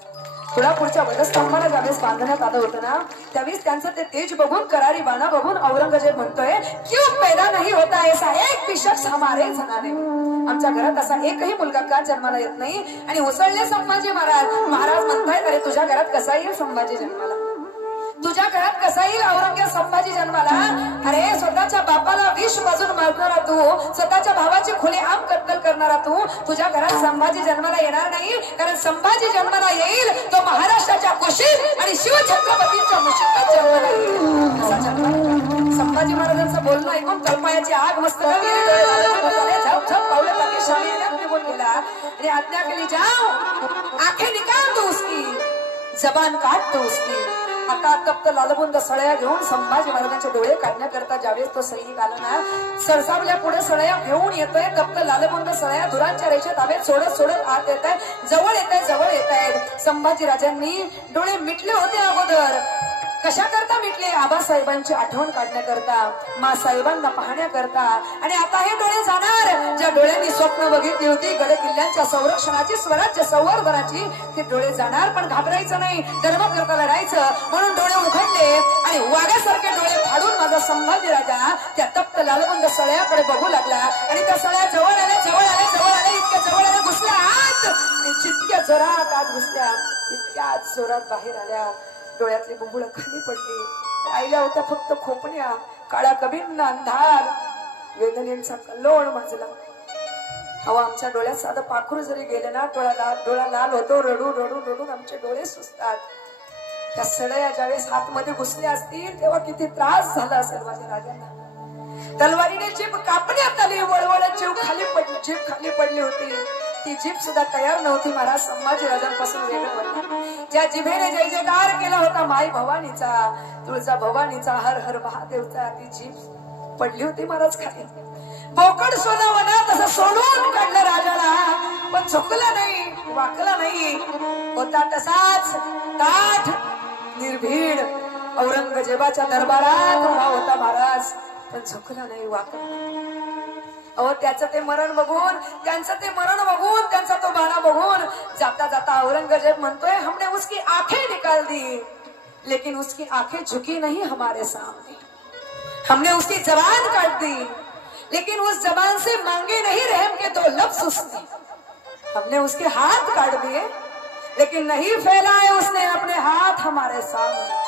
तुळापूरच्या वधस्तंभाला ज्यावेळेस बांधण्यात आलं होतं ना, त्यावेळेस त्यांचं ते तेज बघून, करारी बाणा बघून औरंगजेब म्हणतोय, क्यों पैदा नहीं होता ऐसा एक भी शख्स हमारे जनाने में. आमच्या घरात असा एकही मुलगा का जन्माला येत नाही. आणि उसळले संभाजी महाराज. महाराज म्हणतायत, अरे तुझ्या घरात कसा येईल संभाजी जन्माला, तुझ्या घरात कसा येईल औरंगजेब संभाजी जन्माला. अरे स्वतःच्या बापाला विष बाजून मारणारा तू, स्वतःच्या भावाची खुलेआम कत्तल करणारा तू, तुझ्या घरात संभाजी जन्माला येणार नाही. कारण संभाजी जन्माला येईल तो महाराष्ट्राच्या कुशीत आणि शिवछत्रपतींच्या मुशीत जन्माला येईल. संभाजी महाराजांचं बोलणं ऐकून तळपायाची आग मस्तकात गेली. झप झप पावलं टाके शामी निघून गेला आणि आज्ञा केली, जाओ आंखें निकाल दो उसकी, जबान काट दो उसकी. आता तप्त लालबुंद सळया घेऊन संभाजी महाराजांचे डोळे काढण्याकरता ज्यावेळेस तो सैनिक आला ना, सरसावल्या पुढे सळया घेऊन येतोय. तप्त लालबुंद सळया धुरांच्या रेषेत हवेत सोडत सोडत आत येत आहे, जवळ येत आहे, जवळ येत आहेत. संभाजी राजांनी डोळे मिटले होते अगोदर, कशा करता मिटले? आबासाहेबांची आठवण काढण्याकरता, मासाहेबांना पाहण्याकरता. आणि आता हे डोळे जाणार ज्या डोळ्यांनी स्वप्न बघितली होती गड किल्ल्यांच्या संरक्षणाची, स्वराज्य संवर्धनाची, ते डोळे जाणार. पण घाबरायचं नाही, धर्म करता लढायचं म्हणून डोळे उघडले आणि वाघासारखे डोळे फाडून माझा संभाजी राजा त्या तप्त लालबंद सळ्याकडे बघू लागला. आणि त्या सळ्या जवळ आल्या, जवळ आल्या, जवळ आल्या, इतक्या जवळ आल्या, घुसल्या आत. आणि जितक्या जोरात आत घुसल्या इतक्या जोरात बाहेर आल्या. डोळ्यातली बुबुळ खाली पडली, राहिल्या होत्या फक्त खोपण्या. काळा कबींना अंधार, वेदनेचा कल्लोळ माजला. हवा आमच्या डोळ्यात साधं पाखरू जरी गेले ना, डोळा लाल होतो. रडून रडून रडून आमचे डोळे सुचतात. त्या सळया ज्यावेळेस हातमध्ये घुसल्या असतील तेव्हा किती त्रास झाला असेल माझ्या राजांना. तलवारीने जीभ कापण्यात आली, वळवळत जीभ खाली पडली होती. ती जीभ सुद्धा तयार नव्हती महाराज संभाजी राजांपासून वेगळं व्हायला. ज्या जिभेने जय जयकार केला होता माई भवानीचा, तुळजा भवानीचा, हर हर महादेवचा, ती जीभ पडली होती महाराज खाली. बोकड सोनावना तसं सोडून काढलं राजाला, पण झुकला नाही, वाकला नाही. होता तसाच ताठ निर्भीड औरंगजेबाच्या दरबारात उभा होता महाराज, पण झुकला नाही, वाकला नाही. अहो त्याचं ते मरण बघून, त्यांचं ते मरण बघून, त्यांचा तो बाणा बघून जाता जाता औरंगजेब म्हणतोय, हमने उसकी आंखें निकाल दी लेकिन उसकी आंखें झुकी नहीं हमारे सामने. हमने उसकी जबान काट दी लेकिन उस जबान से मांगे नहीं रहम के दो लफ्ज उसने. हमने उसके हाथ काट दिए लेकिन नहीं फैलाए उसने अपने हाथ हमारे सामने.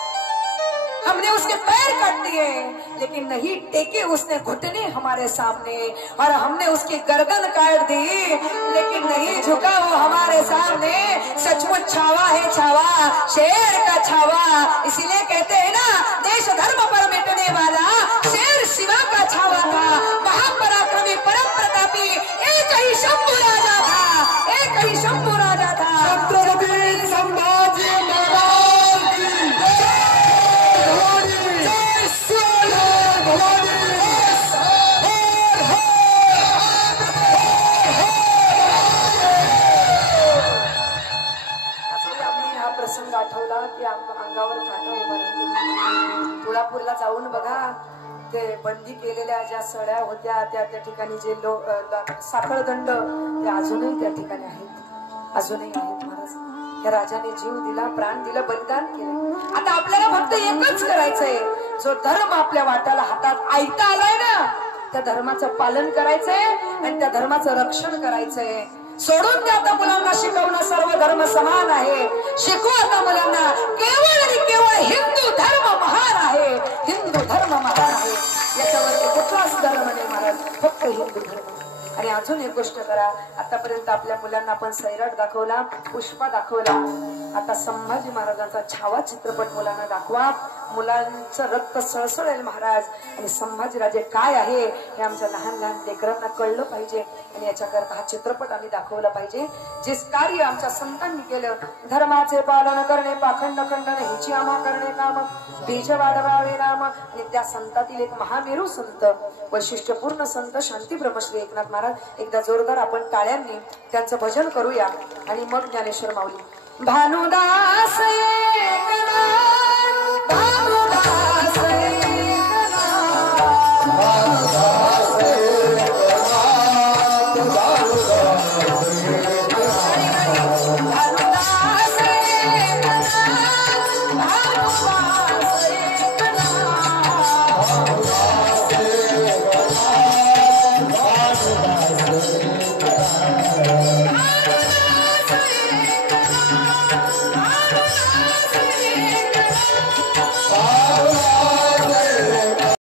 हमने उसके पैर काट दिए लेकिन नहीं टेके उसने घुटने हमारे सामने. और हमने उसकी गर्दन काट दी लेकिन नहीं झुका वो हमारे सामने. सचमुच छावा है छावा, शेर का छावा. इसीलिए कहते हैं ना, देश धर्म पर मिटने वाला शेर शिवा का छावा था. महापराक्रमी परम प्रतापी एक ही शंभू राजा था, एक ही शंभू राजा था. छत्रपती संभाजी प्रसंग आठवला की अंगावर काटा उभा राहिला. तुळापूरला जाऊन बघा, ते बंदी केलेल्या ज्या सळ्या होत्या त्या ठिकाणी जे साखळदंड ते अजूनही त्या ठिकाणी आहेत, अजूनही आहेत महाराज. या राजाने जीव दिला, प्राण दिलं, बलिदान केलं. आता आपल्याला फक्त एकच करायचंय, जो धर्म आपल्या वाट्याला हातात ऐकता आलाय ना, त्या धर्माचं पालन करायचंय आणि त्या धर्माचं रक्षण करायचंय. सोडून द्या आता मुलांना शिकवणं सर्व धर्म समान आहे. शिकू आता मुलांना केवळ आणि केवळ हिंदू धर्म महान आहे, हिंदू धर्म महान आहे. याच्यावरती कुठलाच धर्म नाही महाराज, फक्त हिंदू धर्म. आणि अजून एक गोष्ट करा, आतापर्यंत आपल्या मुलांना आपण सैराट दाखवला, पुष्पा दाखवला, आता संभाजी महाराजांचा छावा चित्रपट मुलांना दाखवा. मुलांचं रक्त सळसळेल महाराज. आणि संभाजीराजे काय आहे हे आमच्या लहान लहान लेकरांना कळलं पाहिजे. आणि याच्याकरता हा चित्रपट आम्ही दाखवला पाहिजे. जे कार्य आमच्या संतांनी केलं, धर्माचे पालन करणे, पाखंड खंडन हिची आम्हा करणे काम, बीज वाढवावे नाम. आणि त्या संतातील एक महामेरू संत, वैशिष्ट्यपूर्ण संत शांती ब्रह्मश्री एकनाथ महाराज. एकदा जोरदार आपण टाळ्यांनी त्यांचं भजन करूया आणि मग ज्ञानेश्वर माऊली. भानुदास